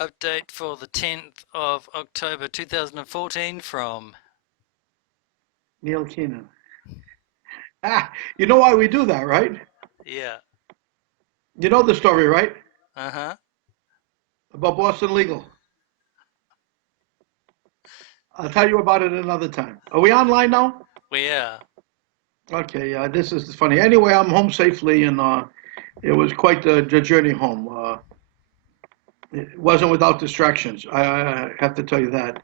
Update for the 10th of October 2014 from. Neil Keenan. You know why we do that, right? Yeah. You know the story, right? Uh-huh. About Boston Legal. I'll tell you about it another time. Are we online now? We are. Okay, this is funny. Anyway, I'm home safely, and it was quite the journey home. It wasn't without distractions. I have to tell you that.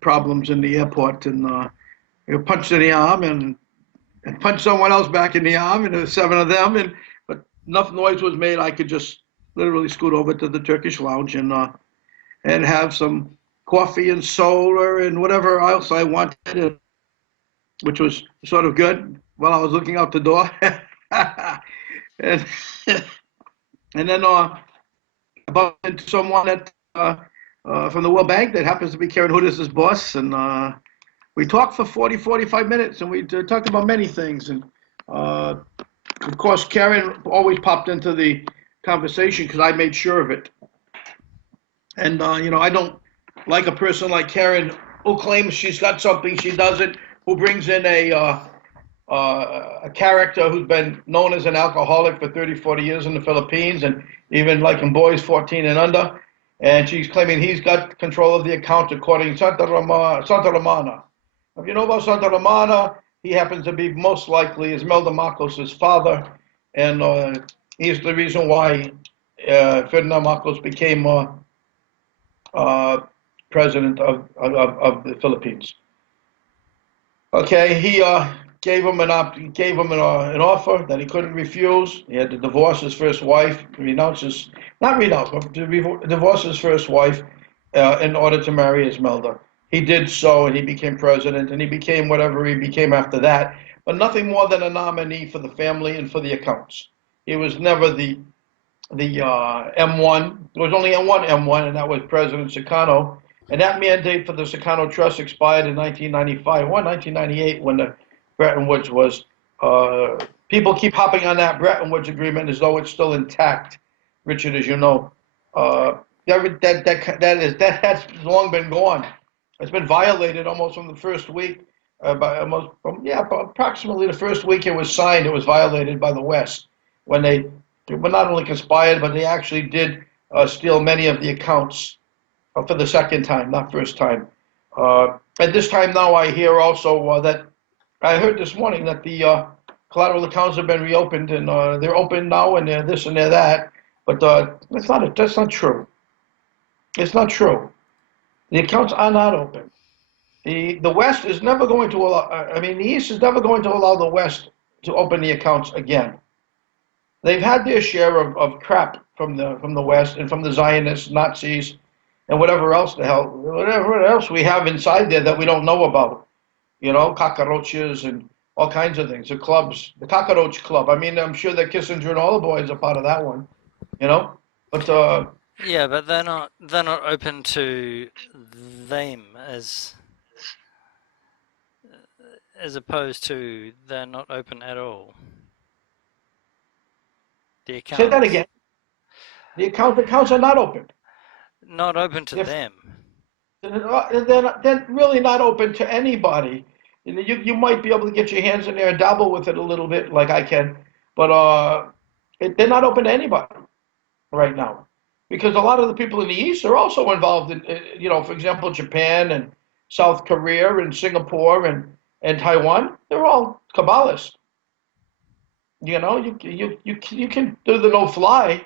Problems in the airport, and you punched in the arm, and punched someone else back in the arm, and there were seven of them, and but enough noise was made. I could just literally scoot over to the Turkish lounge and have some coffee and soda and whatever else I wanted, which was sort of good while I was looking out the door. and and then I bumped into someone from the World Bank that happens to be Karen Hoodis' boss, and we talked for 40, 45 minutes, and we talked about many things. And uh, of course, Karen always popped into the conversation because I made sure of it. And I don't like a person like Karen who claims she's got something she doesn't, who brings in a character who's been known as an alcoholic for 30, 40 years in the Philippines, and even liking boys 14 and under. And she's claiming he's got control of the account according to Santa Romana. If you know about Santa Romana, he happens to be most likely Esmelda Marcos's father, and he's the reason why Ferdinand Marcos became uh, president of the Philippines. Okay, he gave him an offer that he couldn't refuse. He had to divorce his first wife, not renounce, but to divorce his first wife in order to marry Esmelda. He did so, and he became president, and he became whatever he became after that, but nothing more than a nominee for the family and for the accounts. He was never the M1. There was only one M1, and that was President Sukarno. And that mandate for the Sukarno Trust expired in 1995 or 1998 when the Bretton Woods was. People keep hopping on that Bretton Woods agreement as though it's still intact, Richard, as you know. That has long been gone. It's been violated almost from the first week. Approximately the first week it was signed, it was violated by the West when they were not only conspired, but they actually did steal many of the accounts for the second time, not first time. At this time now, I hear also that I heard this morning that the collateral accounts have been reopened, and they're open now, and they're this and they're that. But that's not true. It's not true. The accounts are not open. The West is never going to allow. I mean, the East is never going to allow the West to open the accounts again. They've had their share of crap from the West and from the Zionists, Nazis, and whatever else we have inside there that we don't know about. You know, cockroaches and all kinds of things. The clubs, the cockroach club. I mean, I'm sure that Kissinger and all the boys are part of that one. You know, but Yeah, but they're not open to them as opposed to they're not open at all. The say that accounts. again. The accounts are not open. Not open to They're them. they're really not open to anybody. You might be able to get your hands in there and dabble with it a little bit, like I can, but they're not open to anybody right now, because a lot of the people in the East are also involved in, for example, Japan and South Korea and Singapore and Taiwan. They're all Kabbalists. You can do the no-fly,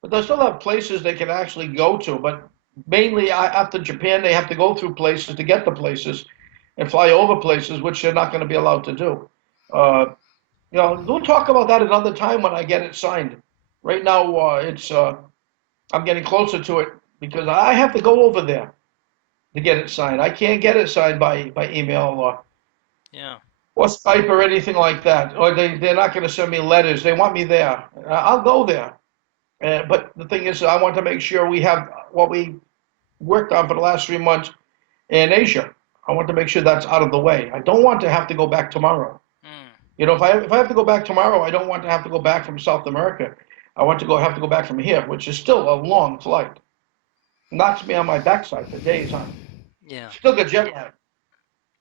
but they still have places they can actually go to. But mainly after Japan, they have to go through places to get the places and fly over places, which they're not going to be allowed to do. Uh, we'll talk about that another time when I get it signed. Right now, it's I'm getting closer to it because I have to go over there to get it signed. I can't get it signed by email Yeah. or Skype or anything like that. Or they're not going to send me letters. They want me there. I'll go there. But the thing is, I want to make sure we have what we worked on for the last 3 months in Asia. I want to make sure that's out of the way. I don't want to have to go back tomorrow. Mm. If I have to go back tomorrow, I don't want to have to go back from South America. I want to have to go back from here, which is still a long flight. knocks me on my backside for days, huh? Yeah. Still got jet lag.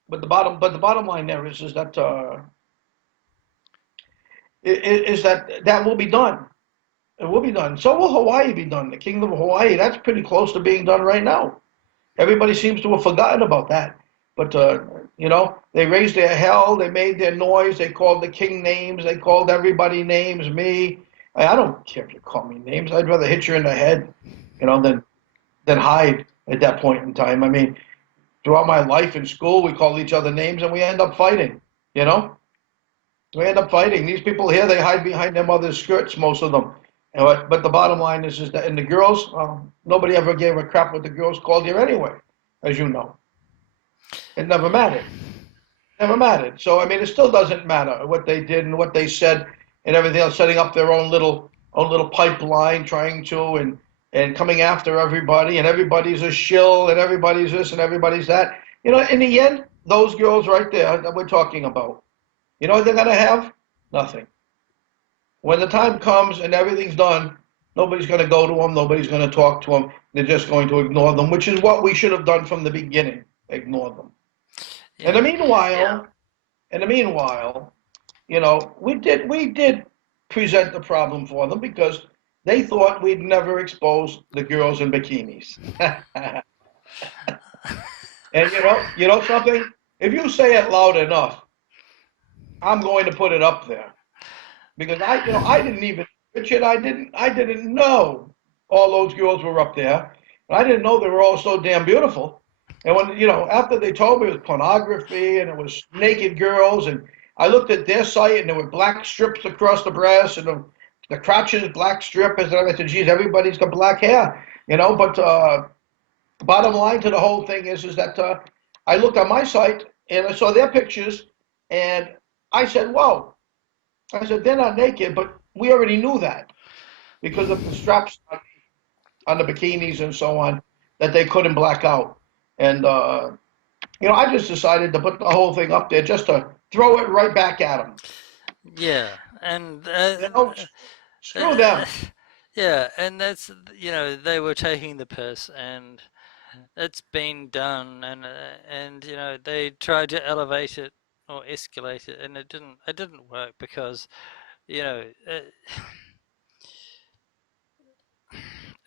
But the bottom line there is that is that that will be done. It will be done. So will Hawaii be done. The Kingdom of Hawaii, that's pretty close to being done right now. Everybody seems to have forgotten about that. But they raised their hell. They made their noise. They called the king names. They called everybody names. Me, I don't care if you call me names. I'd rather hit you in the head, than hide at that point in time. I mean, throughout my life in school, we call each other names and we end up fighting. You know, we end up fighting. These people here, they hide behind their mother's skirts, most of them. But the bottom line is that, and the girls, nobody ever gave a crap what the girls called you anyway, as you know. It never Yeah. mattered. Never mattered. So I mean, it still doesn't matter what they did and what they said and everything else, setting up their own little pipeline, trying to and coming after everybody, and everybody's a shill, and everybody's this and everybody's that. In the end, those girls right there that we're talking about, you know what they're gonna have? Nothing. When the time comes and everything's done, nobody's going to go to them. Nobody's going to talk to them. They're just going to ignore them, which is what we should have done from the beginning. Ignore them. In Yeah. the meanwhile, in the meanwhile, we did present the problem for them because they thought we'd never expose the girls in bikinis. And something. If you say it loud enough, I'm going to put it up there. Because I didn't even, Richard, I didn't know all those girls were up there. I didn't know they were all so damn beautiful. And when, after they told me it was pornography and it was naked girls, and I looked at their site and there were black strips across the breast and the crotches, black strip, and I said, geez, everybody's got black hair, But bottom line to the whole thing is that I looked on my site and I saw their pictures and I said, whoa. I said, they're not naked, but we already knew that because of the straps on the bikinis and so on that they couldn't black out. And, I just decided to put the whole thing up there just to throw it right back at them. Yeah. And You know, screw uh, them. yeah, and that's they were taking the piss, and it's been done, and they tried to elevate it or escalate it, and it didn't work because you know it,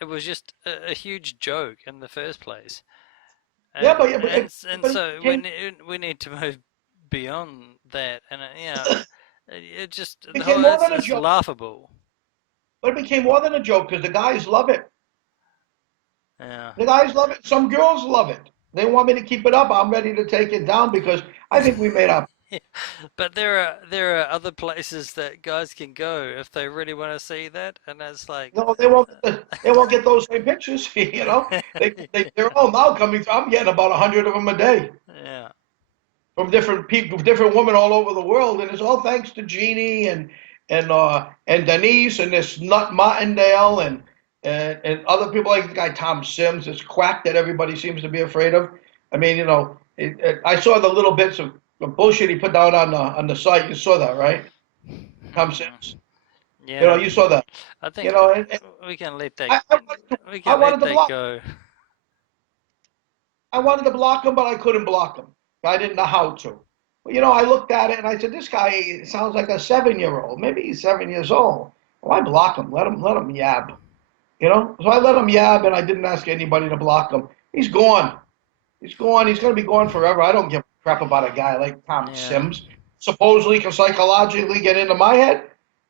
it was just a huge joke in the first place. Yeah, And but, and but, and but it so we became, need we need to move beyond that, and it just the became whole more it's than a it's joke. laughable. But it became more than a joke because the guys love it. Yeah. The guys love it. Some girls love it. They want me to keep it up. I'm ready to take it down because I think we made up. But there are other places that guys can go if they really want to see that, and it's like, No, they won't get those same pictures. They're all now coming through. I'm getting about 100 of them a day yeah, from different people, different women all over the world, and it's all thanks to Jeannie and Denise and this nut Martindale and other people like the guy Tom Sims, this quack that everybody seems to be afraid of. I mean, I saw the little bits of the bullshit he put down on the site. You saw that, right? Tom Sims. yeah. You saw that. I think And we can let that I, I wanted to, we I can let wanted to that block. go. I wanted to block him, but I couldn't block him. I didn't know how to. Well, I looked at it and I said, this guy sounds like a 7-year-old. Maybe he's 7 years old. Why block him? Let him yab. So I let him yab, and I didn't ask anybody to block him. He's gone. He's gone. He's going to be gone forever. I don't give a crap about a guy like Tom Yeah, Sims. Supposedly can psychologically get into my head.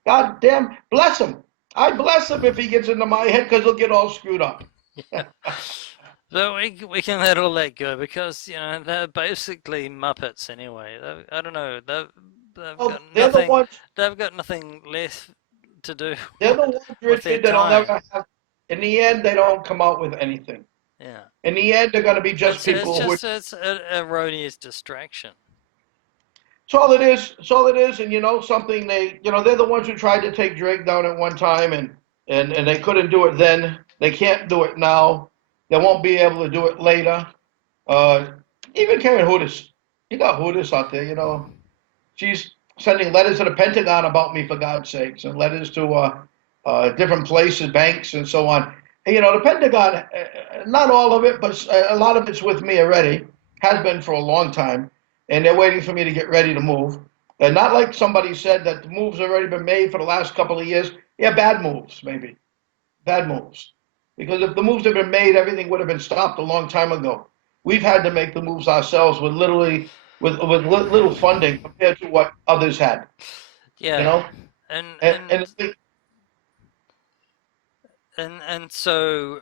God damn, bless him. I bless him if he gets into my head because he'll get all screwed up. yeah. So we can let all that go because they're basically Muppets anyway. I don't know. They've Well, got they're the nothing. ones. They've got nothing left to do They're the ones, with their Richard, that'll time. never have. In the end, they don't come out with anything. Yeah. In the end, they're going to be just It's people who are. just it's an erroneous distraction. It's all it is. It's all it is. And something they're the ones who tried to take Drake down at one time, and they couldn't do it then. They can't do it now. They won't be able to do it later. Uh, Even Karen Hooters, you got Hooters out there. She's sending letters to the Pentagon about me, for God's sakes, and letters to different places, banks, and so on. The Pentagon, not all of it, but a lot of it's with me already, has been for a long time, and they're waiting for me to get ready to move. And not like somebody said that the moves have already been made for the last couple of years. Yeah, bad moves, maybe. Bad moves. Because if the moves had been made, everything would have been stopped a long time ago. We've had to make the moves ourselves with literally with little funding compared to what others had. You Yeah, know, and and so,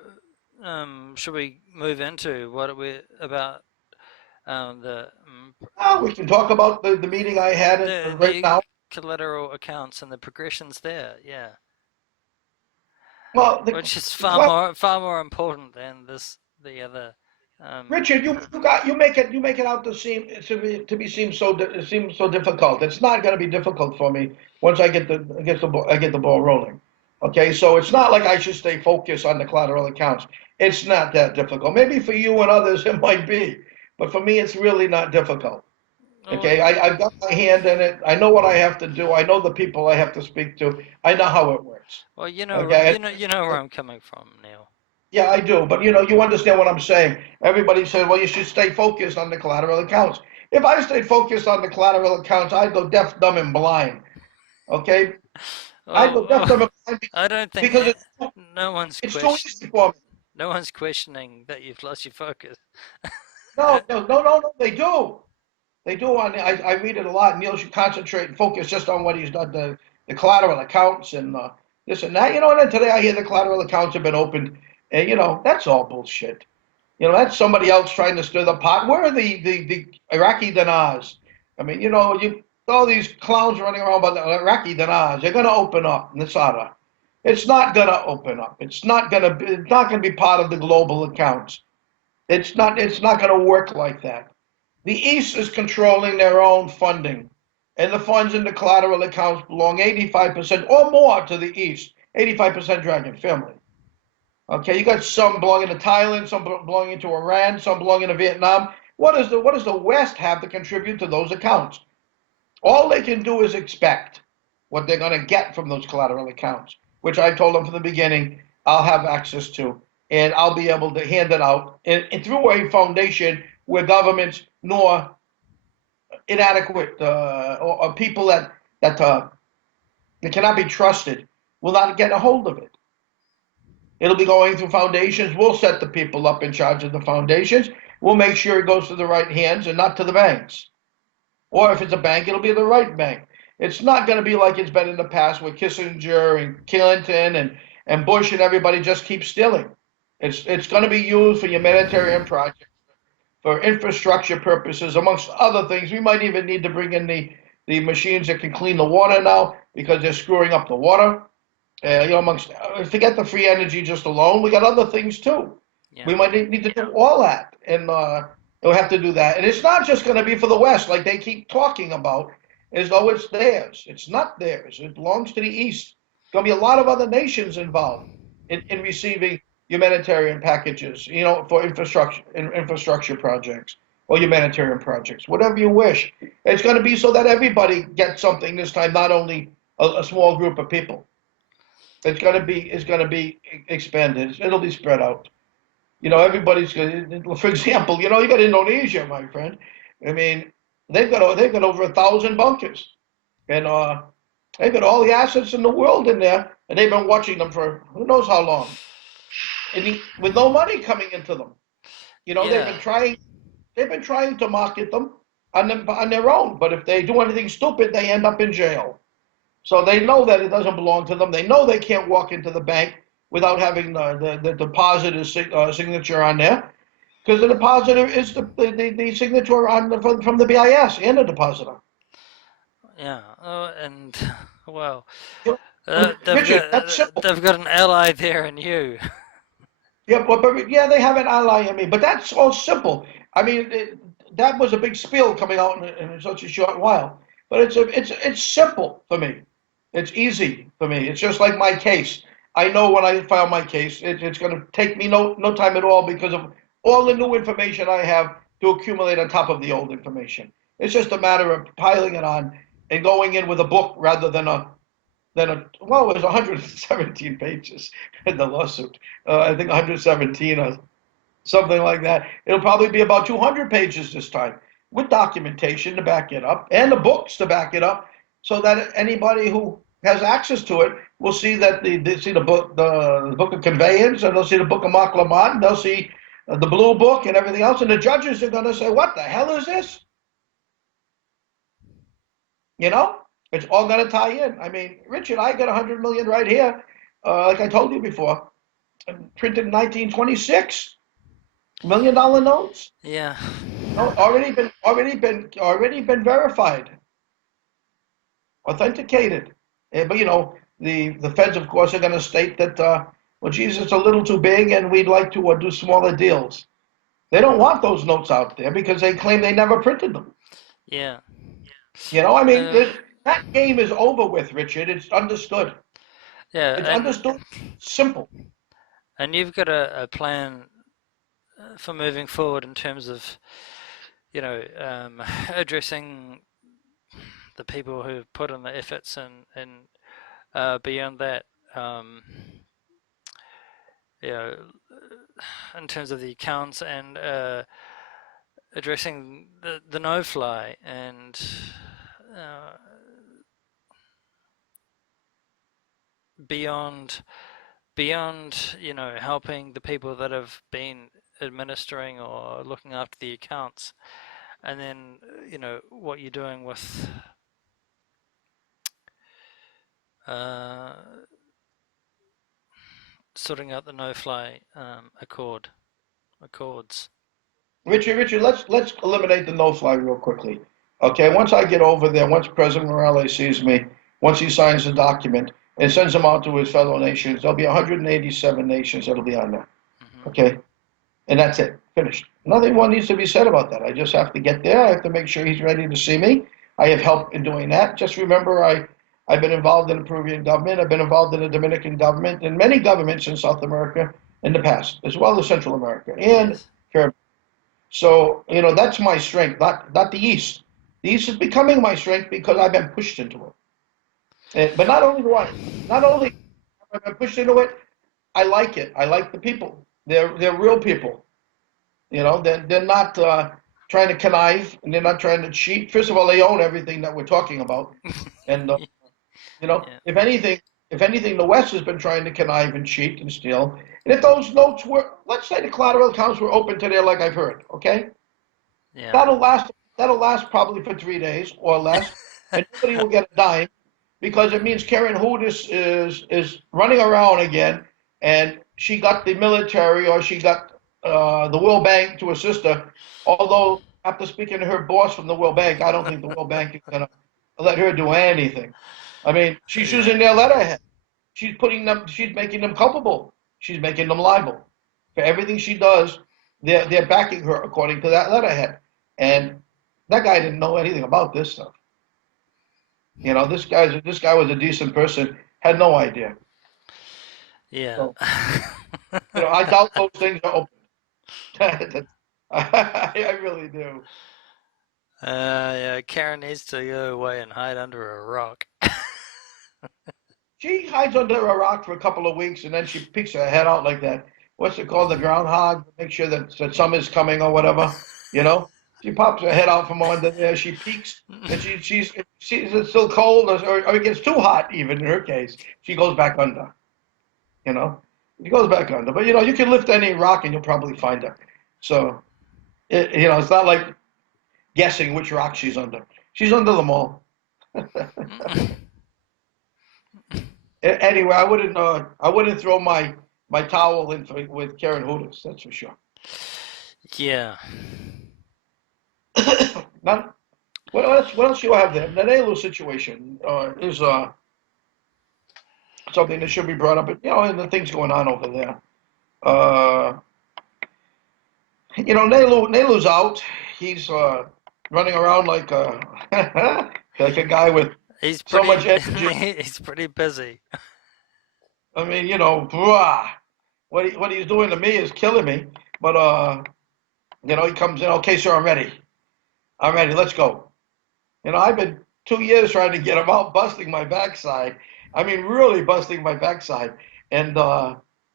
should we move into what we about the we can talk about the meeting I had right the now. collateral accounts and the progressions there? Yeah, Well, which is well, far more important than the other. Um, Richard, you make it out to seem to be seem so difficult. It's not going to be difficult for me once I get the ball rolling. Okay, so it's not like I should stay focused on the collateral accounts. It's not that difficult. Maybe for you and others it might be, but for me it's really not difficult. oh, Okay, I've got my hand in it. I know what I have to do. I know the people I have to speak to. I know how it works. well, Okay, you know where I'm coming from now. yeah, I do. But you understand what I'm saying. Everybody said, well, you should stay focused on the collateral accounts. If I stayed focused on the collateral accounts, I'd go deaf, dumb, and blind. Okay? I'd go deaf, dumb, Oh, and blind I don't think because no one's it's too easy for me. no one's questioning that you've lost your focus. No, no, no, no, no, they do. They do. I read it a lot. Neil should concentrate and focus just on what he's done, the collateral accounts and this and that. And then today I hear the collateral accounts have been opened. And, that's all bullshit. That's somebody else trying to stir the pot. Where are the Iraqi dinars? I mean, all these clowns running around about the Iraqi dinars. They're going to open up, Nasara. It's not going to open up. It's not going to be part of the global accounts. It's not going to work like that. The East is controlling their own funding, and the funds in the collateral accounts belong 85% or more to the East. 85% Dragon family. Okay, you got some belonging to Thailand, some belonging to Iran, some belonging to Vietnam. What does the West have to contribute to those accounts? All they can do is expect what they're going to get from those collateral accounts, which I told them from the beginning I'll have access to, and I'll be able to hand it out and through a foundation where governments nor inadequate or people that cannot be trusted will not get a hold of it. It'll be going through foundations. We'll set the people up in charge of the foundations. We'll make sure it goes to the right hands and not to the banks. Or if it's a bank, it'll be the right bank. It's not going to be like it's been in the past where Kissinger and Clinton and Bush and everybody just keep stealing. It's going to be used for humanitarian projects, for infrastructure purposes, amongst other things. We might even need to bring in the machines that can clean the water now because they're screwing up the water. Amongst forget the free energy just alone. We got other things too. Yeah. We might need to do all that, and we'll have to do that. And it's not just going to be for the West, like they keep talking about, as though it's theirs. It's not theirs. It belongs to the East. There's going to be a lot of other nations involved in receiving humanitarian packages, for infrastructure projects or humanitarian projects, whatever you wish. It's going to be so that everybody gets something this time, not only a small group of people. It's going to be expanded. It'll be spread out. Everybody's going to, for example, you got Indonesia, my friend. I mean, they've got over 1,000 bunkers, and they've got all the assets in the world in there, and they've been watching them for who knows how long, and with no money coming into them. They've Yeah. been trying to market them on their own, but if they do anything stupid, they end up in jail. So they know that it doesn't belong to them. They know they can't walk into the bank without having the depositor's signature on there, because the depositor is the signature from the BIS and the depositor. Yeah. Oh, and well, Richard, that's simple. they've got an ally there in you. Yeah, but yeah, they have an ally in me, but that's all simple. I mean, that was a big spiel coming out in such a short while, but it's simple for me. It's easy for me. It's just like my case. I know when I file my case, it's going to take me no time at all because of all the new information I have to accumulate on top of the old information. It's just a matter of piling it on and going in with a book rather than well, it was 117 pages in the lawsuit. I think 117 or something like that. It'll probably be about 200 pages this time with documentation to back it up and the books to back it up so that anybody who has access to it will see that they see the book of conveyance, and they'll see the book of Mark Lamont, and they'll see the blue book and everything else, and the judges are going to say, what the hell is this? You know, it's all going to tie in. I mean, Richard, I got 100 million right here, like I told you before, printed in 1926, $1 million notes. Yeah. No, already been verified, authenticated. But the feds, of course, are going to state that well, geez, it's a little too big, and we'd like to do smaller deals. They don't want those notes out there because they claim they never printed them. Yeah. I mean, Uh, that game is over with, Richard. It's understood. yeah, It's understood. Simple. and you've got a plan for moving forward in terms of, addressing the people who've put in the efforts and beyond that, you know, in terms of the accounts and addressing the no-fly and uh, beyond helping the people that have been administering or looking after the accounts, and then what you're doing with uh, sorting out the no-fly accords. Richard, let's eliminate the no-fly real quickly. Okay, once I get over there, once President Morales sees me, once he signs the document and sends them out to his fellow nations, there'll be 187 nations that'll be on there. Hmm. Okay, and that's it, finished. Nothing more needs to be said about that. I just have to get there. I have to make sure he's ready to see me. I have help in doing that. Just remember, I've been involved in the Peruvian government. I've been involved in the Dominican government and many governments in South America in the past, as well as Central America and Yes. Caribbean. So, that's my strength, not the East. The East is becoming my strength because I've been pushed into it. But not only have I been pushed into it, I like it. I like the people. They're real people. They're not trying to connive, and they're not trying to cheat. First of all, they own everything that we're talking about, and Yeah. if anything, the West has been trying to connive and cheat and steal. And if those notes were, let's say the collateral accounts were open today, like I've heard, okay, Yeah. that'll last. That'll last probably for 3 days or less, and nobody will get a dime because it means Karen Hoodis is running around again, and she got the military or she got the World Bank to assist her. Although after speaking to her boss from the World Bank, I don't think the World Bank is gonna let her do anything. I mean, she's Yeah. using their letterhead. She's making them culpable. She's making them liable for everything she does. They're backing her according to that letterhead, and that guy didn't know anything about this stuff. This guy was a decent person, had no idea. Yeah. So, I doubt those things are open. I really do. Yeah, Karen needs to go away and hide under a rock. She hides under a rock for a couple of weeks, and then she peeks her head out like that. What's it called? The groundhog. Make sure that summer's coming or whatever. You know. She pops her head out from under there. She peeks, and if it's still cold, or it gets too hot. Even in her case, she goes back under. You know. She goes back under. But you can lift any rock and you'll probably find her. So it's not like guessing which rock she's under. She's under them all. Anyway, I wouldn't throw my towel in with Karen Hooters. That's for sure. Yeah. Now, what else do you have there? The Nelu situation is something that should be brought up. And the things going on over there. Uh, Nelu's out. He's running around like like a guy with He's so pretty much energy. he's pretty busy. I mean, what he's doing to me is killing me. But he comes in. Okay, sir, I'm ready. I'm ready. Let's go. I've been 2 years trying to get him out, busting my backside, I mean, really busting my backside. And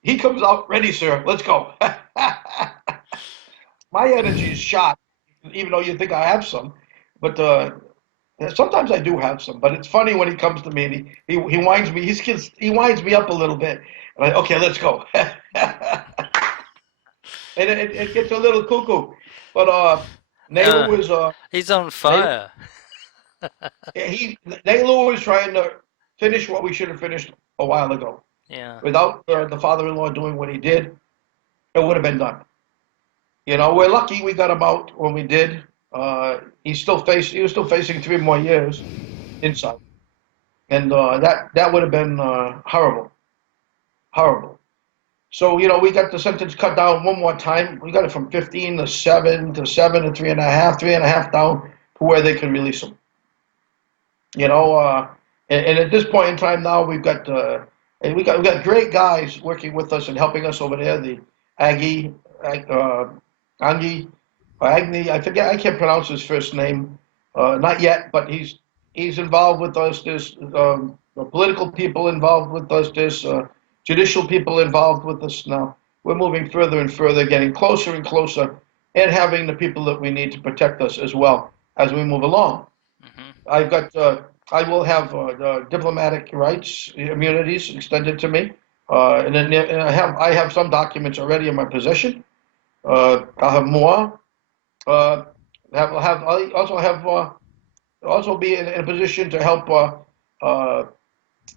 he comes out, ready, sir, let's go. My energy is shot, even though you think I have some. But sometimes I do have some. But it's funny when he comes to me and he winds me. He winds me up a little bit. And okay, let's go. And it gets a little cuckoo. But Naylor Uh, was he's on Naylor, fire. Naylor was trying to finish what we should have finished a while ago. Yeah. Without the father-in-law doing what he did, it would have been done. You know, we're lucky we got him out when we did. He was still facing 3 more years inside, and that would have been horrible, horrible. So we got the sentence cut down one more time. We got it from 15 to 7 to 7 to 3.5, 3.5 down to where they can release him. You know, and at this point in time now we got great guys working with us and helping us over there. The Aggie, uh, Angie, Agni, I forget, I can't pronounce his first name, not yet, but he's involved with us. There's political people involved with us. There's judicial people involved with us now. We're moving further and further, getting closer and closer, and having the people that we need to protect us as well as we move along. Hmm. I've got, I will have diplomatic rights, immunities extended to me, and I have some documents already in my possession. I'll have more. Uh, I also have also be in a position to help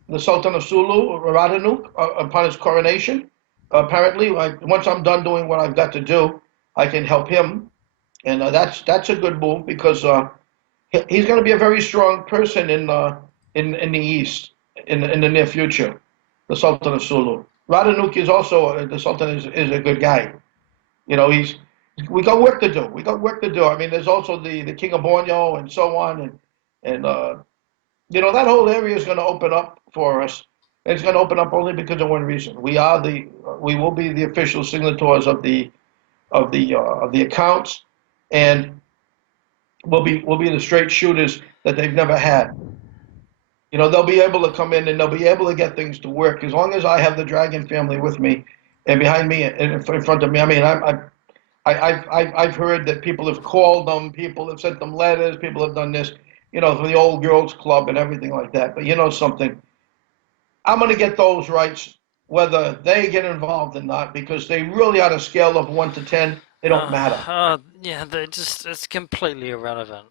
the Sultan of Sulu, Radanuk, upon his coronation. Apparently, once I'm done doing what I've got to do, I can help him, and that's a good move because he's going to be a very strong person in the East in the near future. The Sultan of Sulu. Radanuk is also the Sultan is a good guy. He's we got work to do. We got work to do. I mean, there's also the King of Borneo and so on, and that whole area is going to open up for us. It's going to open up only because of one reason. We will be the official signatories of the accounts, and we'll be the straight shooters that they've never had. They'll be able to come in and they'll be able to get things to work as long as I have the Dragon family with me and behind me and in front of me. I mean, I've heard that people have called them, people have sent them letters, people have done this, for the old girls club and everything like that. But you know something, I'm going to get those rights whether they get involved or not because they really, on a scale of 1 to 10, they don't matter. Yeah, it's completely irrelevant.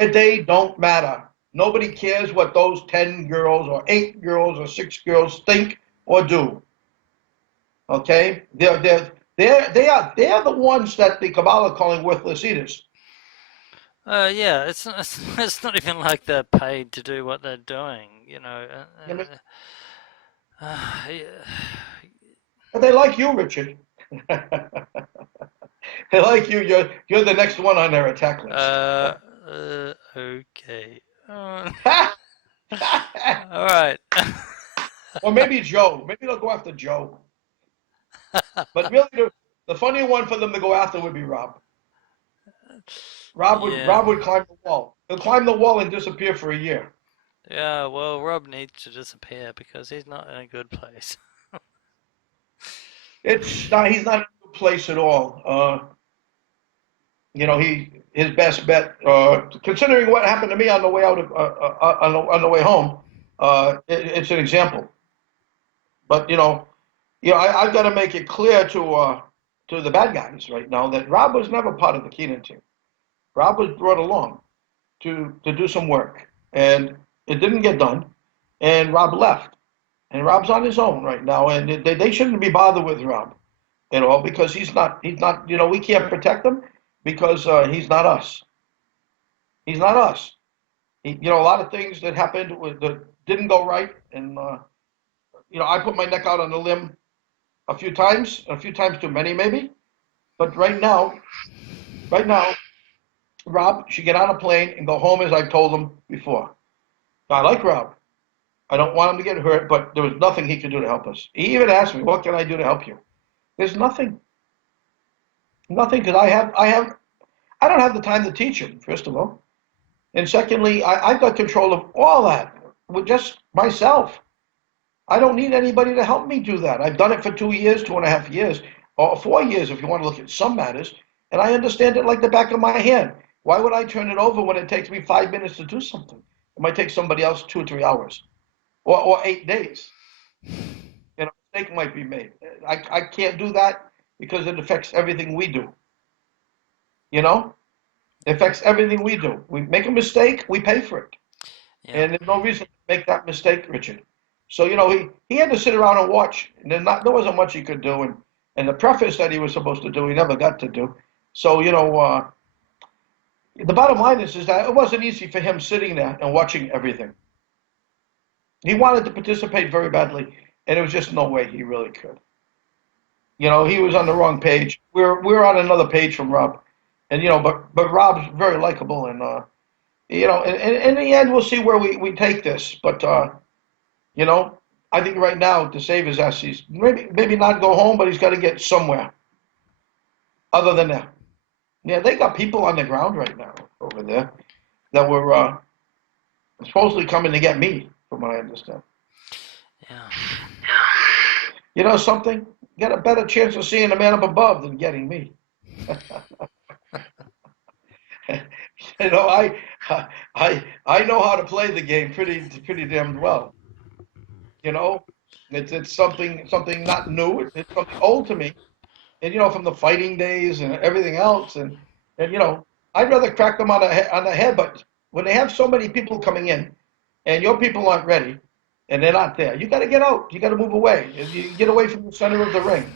And they don't matter. Nobody cares what those 10 girls or 8 girls or 6 girls think or do. Okay? They're the ones that the Kabbalah are calling worthless eaters. Yeah, it's not even like they're paid to do what they're doing, you know. I mean, Yeah. and they like you, Richard. They like you. You're the next one on their attack list. Okay. All right. Or maybe Joe. Maybe they'll go after Joe. But really, the funny one for them to go after would be Rob. Rob would Yeah. Rob would climb the wall. He'll climb the wall and disappear for a year. Yeah, well, Rob needs to disappear because he's not in a good place. It's not. He's not in a good place at all. His best bet, considering what happened to me on the way out of on the way home, it's an example. But I've got to make it clear to the bad guys right now that Rob was never part of the Keenan team. Rob was brought along to do some work, and it didn't get done, and Rob left, and Rob's on his own right now, and they shouldn't be bothered with Rob at all because he's not. We can't protect him because he's not us. He's not us. A lot of things that happened that didn't go right, and I put my neck out on the limb a few times too many maybe. But right now, Rob should get on a plane and go home as I've told him before. I like Rob. I don't want him to get hurt, but there was nothing he could do to help us. He even asked me, "What can I do to help you?" There's nothing, nothing, because I don't have the time to teach him. First of all, and secondly, I've got control of all that with just myself. I don't need anybody to help me do that. I've done it for 2 years, 2.5 years, or 4 years if you want to look at some matters, and I understand it like the back of my hand. Why would I turn it over when it takes me 5 minutes to do something? It might take somebody else 2 or 3 hours or 8 days. A mistake might be made. I can't do that because it affects everything we do. You know, it affects everything we do. We make a mistake, we pay for it. Yeah. And there's no reason to make that mistake, Richard. So, he had to sit around and watch, and there wasn't much he could do. And the preface that he was supposed to do, he never got to do. So, the bottom line is that it wasn't easy for him sitting there and watching everything. He wanted to participate very badly, and there was just no way he really could. He was on the wrong page. We're on another page from Rob, and but Rob's very likable, and in the end, we'll see where we take this. But you know, I think right now to save his ass, he's maybe not go home, but he's got to get somewhere other than that. Yeah, they got people on the ground right now over there that were supposedly coming to get me, from what I understand. Yeah. You know something? You got a better chance of seeing the man up above than getting me. I know how to play the game pretty damn well. You know, it's something not new. It's something old to me, and from the fighting days and everything else, and I'd rather crack them on the head. But when they have so many people coming in, and your people aren't ready, and they're not there, you got to get out. You got to move away. You get away from the center of the ring.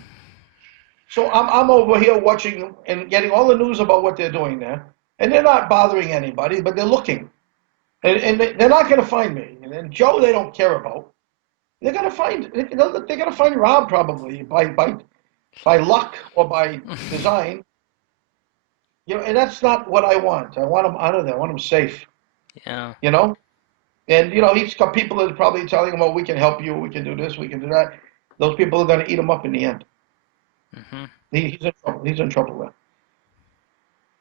So I'm over here watching and getting all the news about what they're doing there, and they're not bothering anybody, but they're looking, and they're not going to find me. And Joe, they don't care about. They're gonna find Rob probably by luck or by design. And that's not what I want. I want him out of there. I want him safe. Yeah. You know, and he's got people that are probably telling him, "Oh, we can help you. We can do this. We can do that." Those people are gonna eat him up in the end. Mhm. He's in trouble. He's in trouble there.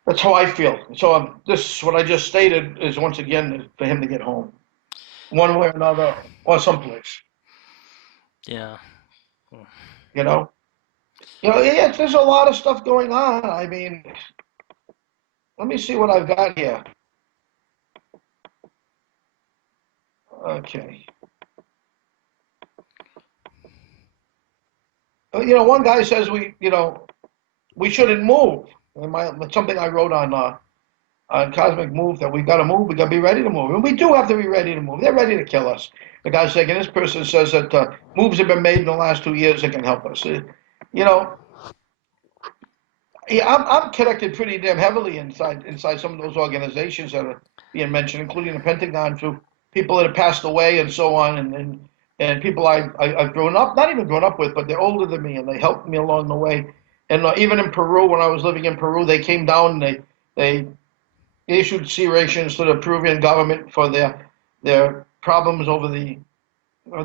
That's how I feel. So this, what I just stated, is once again for him to get home, one way or another, or someplace. Yeah. You know. Yeah, there's a lot of stuff going on. I mean, let me see what I've got here. Okay. One guy says we shouldn't move. Something I wrote on Cosmic Move, that we got to move. We got to be ready to move, and we do have to be ready to move. They're ready to kill us. The guy's saying, and this person says that moves have been made in the last 2 years that can help us. You know, Yeah, I'm connected pretty damn heavily inside some of those organizations that are being mentioned, including the Pentagon, through people that have passed away and so on, and people I've grown up, not even grown up with, but they're older than me, and they helped me along the way. And even in Peru, when I was living in Peru, they came down and they issued C rations to the Peruvian government for their problems over the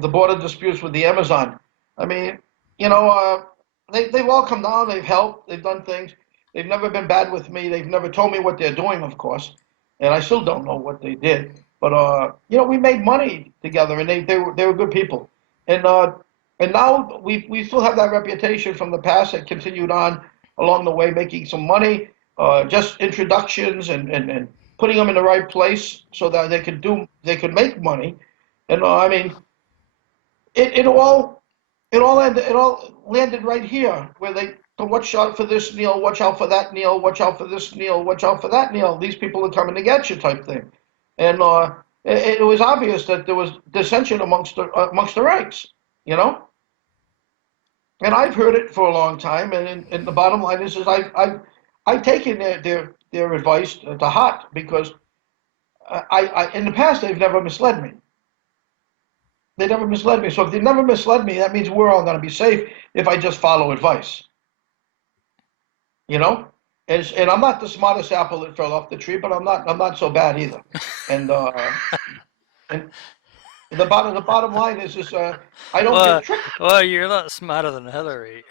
border disputes with the Amazon. I mean, you know, they've all come down, they've helped, they've done things. They've never been bad with me. They've never told me what they're doing, of course, and I still don't know what they did. But we made money together, and they were good people. And now we still have that reputation from the past that continued on along the way, making some money, just introductions and putting them in the right place so that they could make money. And I mean, it all landed right here where they watch out for this Neil, watch out for that Neil, watch out for this Neil, watch out for that Neil. These people are coming to get you, type thing. And it was obvious that there was dissension amongst the ranks, you know. And I've heard it for a long time. And the bottom line is I've taken their advice to heart, because I in the past they've never misled me. They never misled me. So if they never misled me, that means we're all going to be safe if I just follow advice. You know, and I'm not the smartest apple that fell off the tree, but I'm not so bad either. And and the bottom line is I don't get Well, tricked. well, you're a lot smarter than Hillary.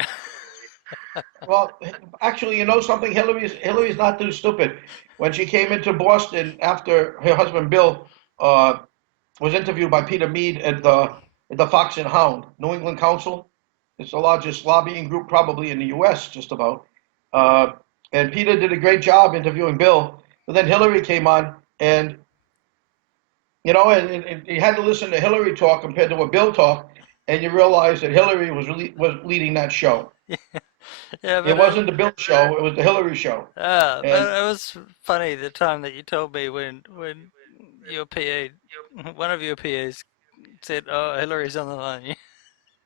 Well, actually, you know something? Hillary's not too stupid. When she came into Boston after her husband Bill was interviewed by Peter Mead at the Fox and Hound, New England Council. It's the largest lobbying group probably in the U.S. just about. Uh, and Peter did a great job interviewing Bill. But then Hillary came on, and and you had to listen to Hillary talk compared to what Bill talked, and you realize that Hillary was leading that show. Yeah, It but wasn't the Bill show; it was the Hillary show. but And it was funny the time that you told me when your PA, one of your PAs said, "Oh, Hillary's on the line."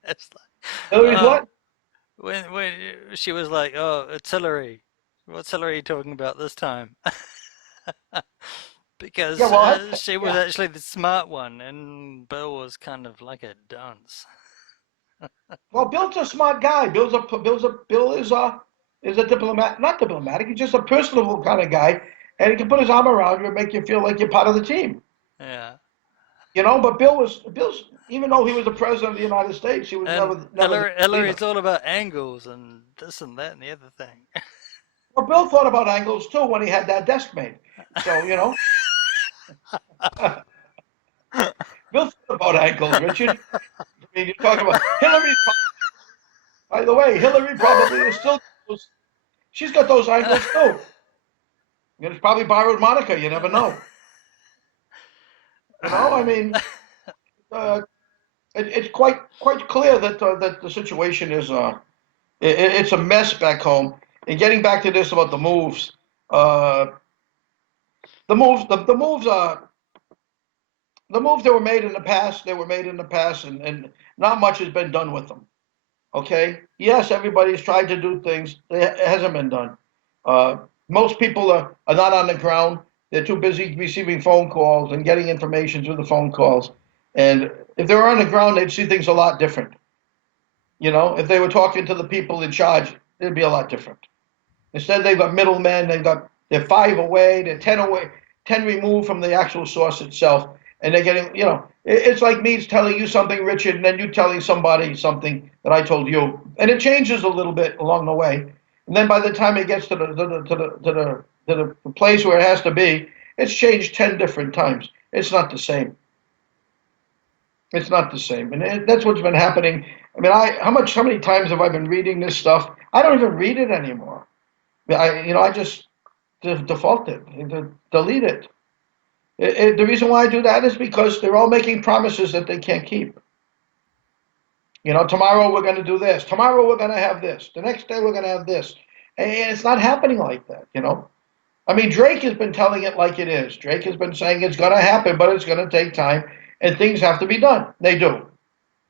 It's like, Hillary's oh, what? when she was like, "Oh, it's Hillary. What's Hillary talking about this time?" Yeah, Because well, she was yeah. actually the smart one, and Bill was kind of like a dunce. Well, Bill's a smart guy. Bill is a diplomat, not diplomatic. He's just a personable kind of guy, and he can put his arm around you and make you feel like you're part of the team. Yeah. But Bill's even though he was the president of the United States, he was And never the Hillary's leader. all about angles and this and that and the other thing. Well, Bill thought about angles too when he had that desk made. So Bill thought about angles, Richard. I mean, you're talking about Hillary. By the way, Hillary probably is still. She's got those angles too. It's probably borrowed Monica. You never know. I mean, uh, it's quite clear that the situation is it's a mess back home. And getting back to this about the moves, uh, the moves the moves that were made in the past, they were made in the past, and not much has been done with them. Okay, yes, everybody's tried to do things. It hasn't been done. Uh, Most people are not on the ground. They're too busy receiving phone calls and getting information through the phone calls. And if they were on the ground, they'd see things a lot different. If they were talking to the people in charge, it'd be a lot different. Instead, they've got middlemen. They're 5 away. They're 10 away, 10 removed from the actual source itself, and they're getting. It's like me telling you something, Richard, and then you telling somebody something that I told you, and it changes a little bit along the way. And then by the time it gets to the place where it has to be, it's changed 10 different times. It's not the same. It's not the same, and that's what's been happening. I mean, how many times have I been reading this stuff? I don't even read it anymore. I just default it, delete it. The reason why I do that is because they're all making promises that they can't keep. Tomorrow we're going to do this. Tomorrow we're going to have this. The next day we're going to have this. And it's not happening like that. I mean, Drake has been telling it like it is. Drake has been saying it's going to happen, but it's going to take time and things have to be done. They do.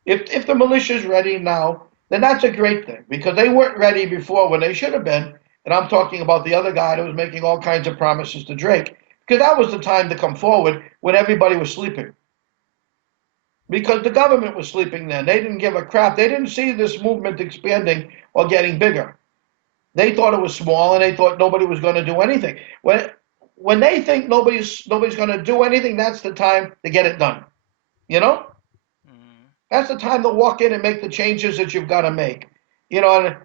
If the militia is ready now, then that's a great thing because they weren't ready before when they should have been. And I'm talking about the other guy that was making all kinds of promises to Drake because that was the time to come forward when everybody was sleeping. Because the government was sleeping then. They didn't give a crap. They didn't see this movement expanding or getting bigger. They thought it was small and they thought nobody was going to do anything. When they think nobody's going to do anything, that's the time to get it done. You know? Mm. That's the time to walk in and make the changes that you've got to make. And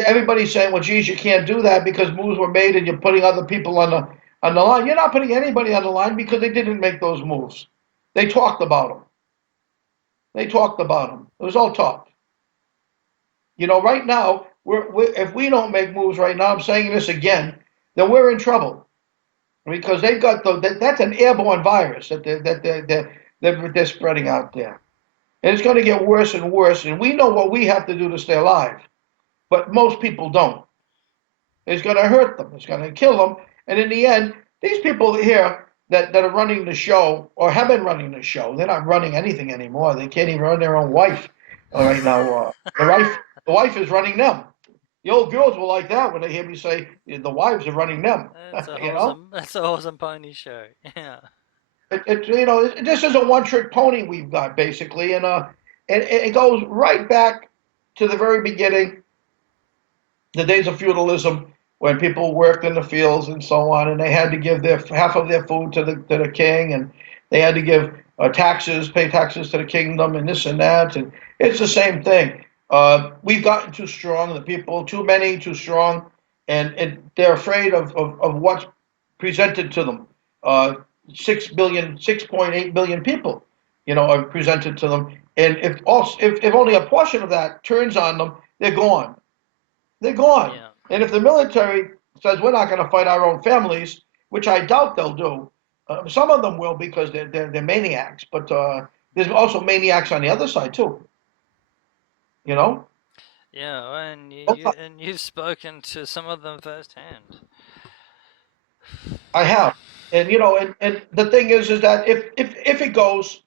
everybody's saying, "Well, geez, you can't do that because moves were made and you're putting other people on the line." You're not putting anybody on the line because they didn't make those moves. They talked about them. They talked about them. It was all talk. Right now, if we don't make moves right now, I'm saying this again, then we're in trouble because they've got that's an airborne virus that they're spreading out there. And it's going to get worse and worse. And we know what we have to do to stay alive, but most people don't. It's going to hurt them. It's going to kill them. And in the end, these people here that are running the show or have been running the show, they're not running anything anymore. They can't even run their own wife right now. The wife is running them. The old girls will like that when they hear me say the wives are running them. you know, It's a horse and pony show. Yeah. this is a one-trick pony we've got basically, and it goes right back to the very beginning, the days of feudalism, when people worked in the fields and so on, and they had to give their half of their food to the king, and they had to give pay taxes to the kingdom, and this and that, and it's the same thing. We've gotten too strong, the people, too many, too strong, and they're afraid of what's presented to them. 6.8 billion people. or presented to them. And if only a portion of that turns on them, they're gone. They're gone. Yeah. And if the military says we're not going to fight our own families, which I doubt they'll do, some of them will because they're maniacs. But there's also maniacs on the other side too. You know, Yeah, and both you've spoken to some of them firsthand. I have, and and the thing is that if it goes,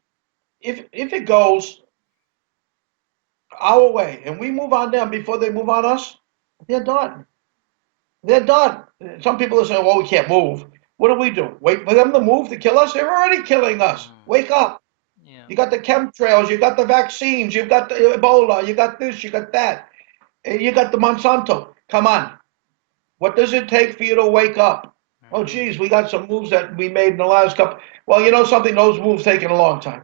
if it goes our way and we move on them before they move on us, they're done. They're done. Some people are saying, well, we can't move. What do we do? Wait for them to move to kill us? They're already killing us. Mm, Wake up. yeah. You got the chemtrails, you got the vaccines, you got the Ebola, you got this, you got that, you got the Monsanto. Come on. What does it take for you to wake up? Oh, Hmm. geez, we got some moves that we made in the last couple. Well, you know something? Those moves taking a long time.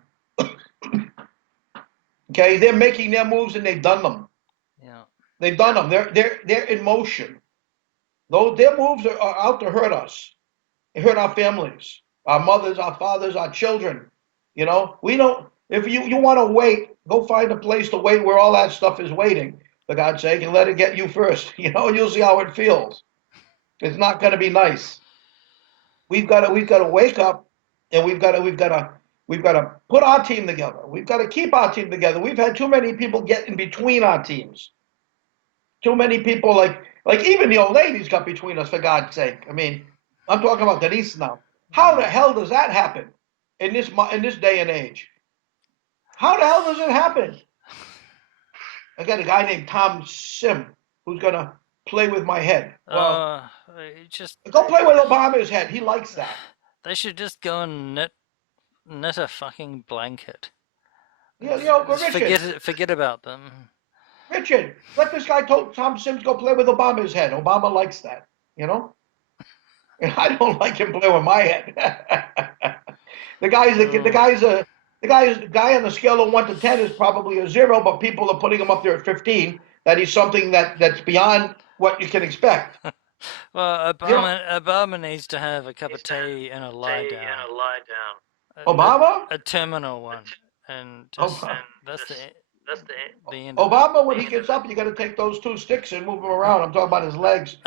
Okay, they're making their moves and they've done them. Yeah. They've done them. They're in motion. Those their moves are out to hurt us. It hurt our families, our mothers, our fathers, our children. We don't. If you want to wait, go find a place to wait where all that stuff is waiting. For God's sake, and let it get you first. You'll see how it feels. It's not going to be nice. We've got to wake up, and we've got to put our team together. We've got to keep our team together. We've had too many people get in between our teams. Too many people like even the old ladies got between us. For God's sake, I mean, I'm talking about Denise now. How the Mm. hell does that happen in this day and age? How the hell does it happen? I got a guy named Tom Sim who's gonna play with my head. Well, Uh, just go play with Obama's head. He likes that. they should just go and knit a fucking blanket. Go Just Richard. forget about them. Richard, let this guy Tom Sims go play with Obama's head. Obama likes that. You know, and I don't like him playing with my head. The Oh, guy's a the guy on the scale of 1 to 10 is probably a zero, but people are putting him up there at 15. That he's something that's beyond what you can expect. well, You know, Obama needs to have a cup of tea and a lie down, a, a, Obama, a terminal one, and just Obama, that's the end of it. Obama, when he gets up, you got to take those two sticks and move him around. I'm talking about his legs.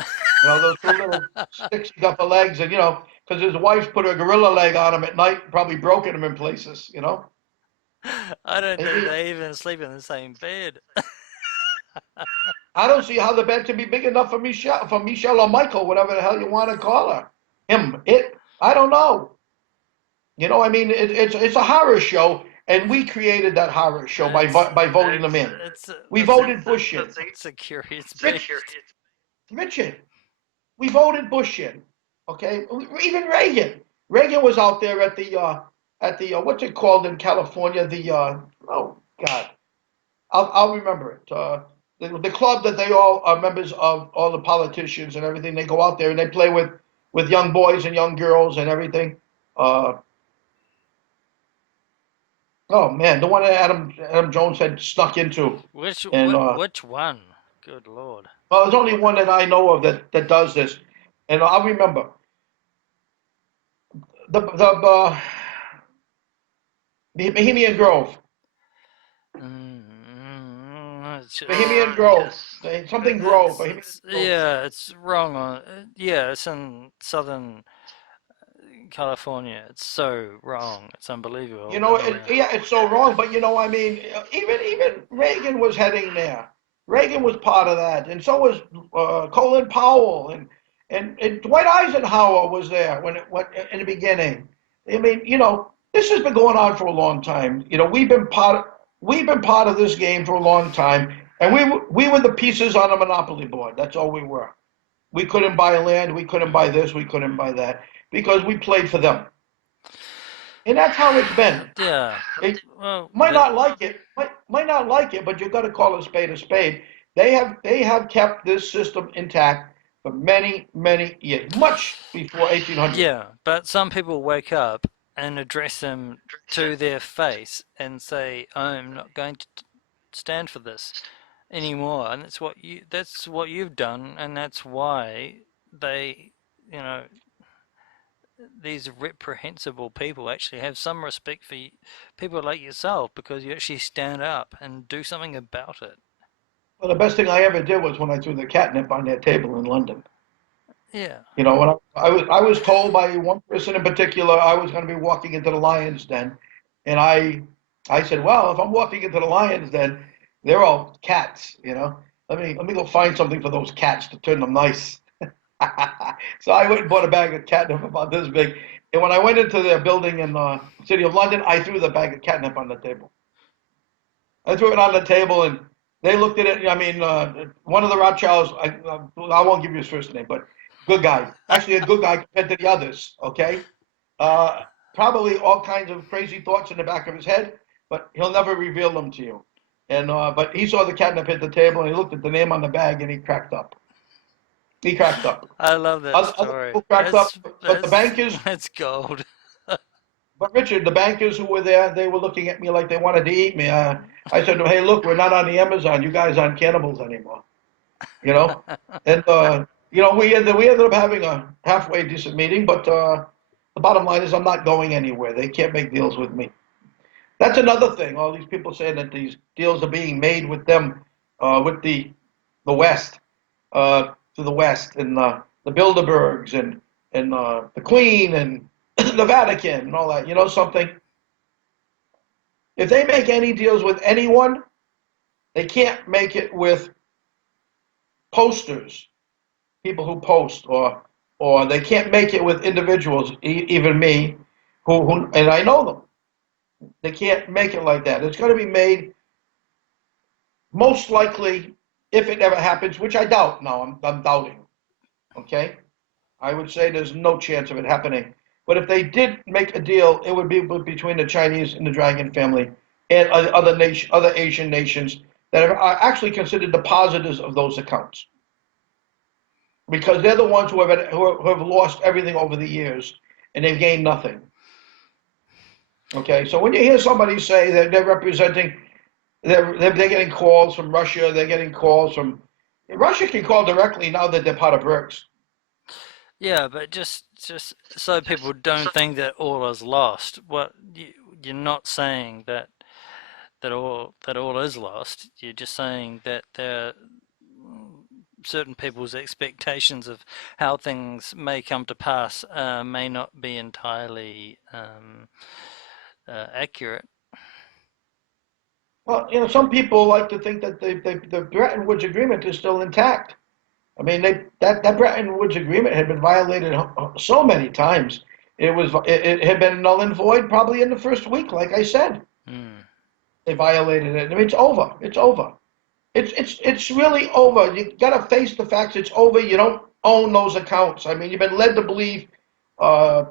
Those two little sticks he got for legs, and because his wife's put a gorilla leg on him at night, probably broken him in places. I don't think Maybe they even sleep in the same bed. I don't see how the bed can be big enough for Michelle or Michael, whatever the hell you want to call her. Him, it. I don't know. I mean, it's a horror show, and we created that horror show by It's by voting them in. it's We voted Bush in. it's a curious Rich, beast. Richard, we voted Bush in. Okay, even Reagan. Reagan was out there at the what's it called in California? Oh God, I'll remember it. The club that they all are members of, all the politicians and everything. They go out there and they play with young boys and young girls and everything. Uh, oh man, the one that Adam Jones had snuck into, and Which one? Good lord. well, there's only one that I know of that does this, and I'll remember the Bohemian Grove. It's just Bohemian Grove. Something Grove. Bohemian it's Grove. yeah, it's wrong on yeah, it's in Southern California. It's so wrong. It's unbelievable. Yeah, it's so wrong, but I mean, even Reagan was heading there. Reagan was part of that, and so was Colin Powell, and Dwight Eisenhower was there when in the beginning. I mean, this has been going on for a long time. We've been part of this game for a long time, and we were the pieces on a monopoly board. That's all we were. We couldn't buy land, we couldn't buy this, we couldn't buy that because we played for them. And that's how it's been. Yeah. It Well, might not like it, might not like it, but you've got to call a spade a spade. They have kept this system intact for many, many years, much before 1800. yeah, but some people wake up and address them to their face and say, "I'm not going to stand for this anymore," and that's what you've done, and that's why they, you know, these reprehensible people actually have some respect for people like yourself because you actually stand up and do something about it. Well, the best thing I ever did was when I threw the catnip on their table in London. Yeah. You know, when I was told by one person in particular I was going to be walking into the lion's den, and I said, well, if I'm walking into the lion's den, they're all cats. You know, let me go find something for those cats to turn them nice. So I went and bought a bag of catnip about this big, and when I went into their building in the city of London, I threw the bag of catnip on the table. I threw it on the table, and they looked at it. I mean, one of the Rothschilds, I won't give you his first name, but good guy. Actually, a good guy compared to the others. Okay, uh, probably all kinds of crazy thoughts in the back of his head, but he'll never reveal them to you. And but he saw the catnip hit the table, and he looked at the name on the bag, and he cracked up. He cracked up. I love that Other story. people cracked up, but the That's bankers, that's gold. but Richard, the bankers who were there, they were looking at me like they wanted to eat me. I said to them, hey, look, we're not on the Amazon. You guys aren't cannibals anymore. You know, and we ended up having a halfway decent meeting, but the bottom line is I'm not going anywhere. They can't make deals with me. That's another thing. All these people saying that these deals are being made with them, with the West, to the West, and the Bilderbergs and the Queen and the Vatican and all that. You know something? If they make any deals with anyone, they can't make it with posters, people who post, or they can't make it with individuals, even me, who and I know them. They can't make it like that. It's going to be made most likely if it ever happens, which I doubt. No, I'm doubting. Okay, I would say there's no chance of it happening. But if they did make a deal, it would be between the Chinese and the Dragon family and other Asian nations that are actually considered depositors of those accounts because they're the ones who have lost everything over the years and they've gained nothing. Okay, so when you hear somebody say that they're representing, they're getting calls from Russia, they're getting calls from Russia can call directly now that they're part of BRICS. Yeah, but just so people don't think that all is lost. You're not saying that all is lost. You're just saying that there are certain people's expectations of how things may come to pass may not be entirely accurate. Well, some people like to think that the Bretton Woods Agreement is still intact. I mean, that Bretton Woods Agreement had been violated so many times. It had been null and void probably in the first week, like I said. Mm. They violated it. I mean, it's over. It's over. It's really over. You got to face the facts. It's over. You don't own those accounts. I mean, you've been led to believe uh,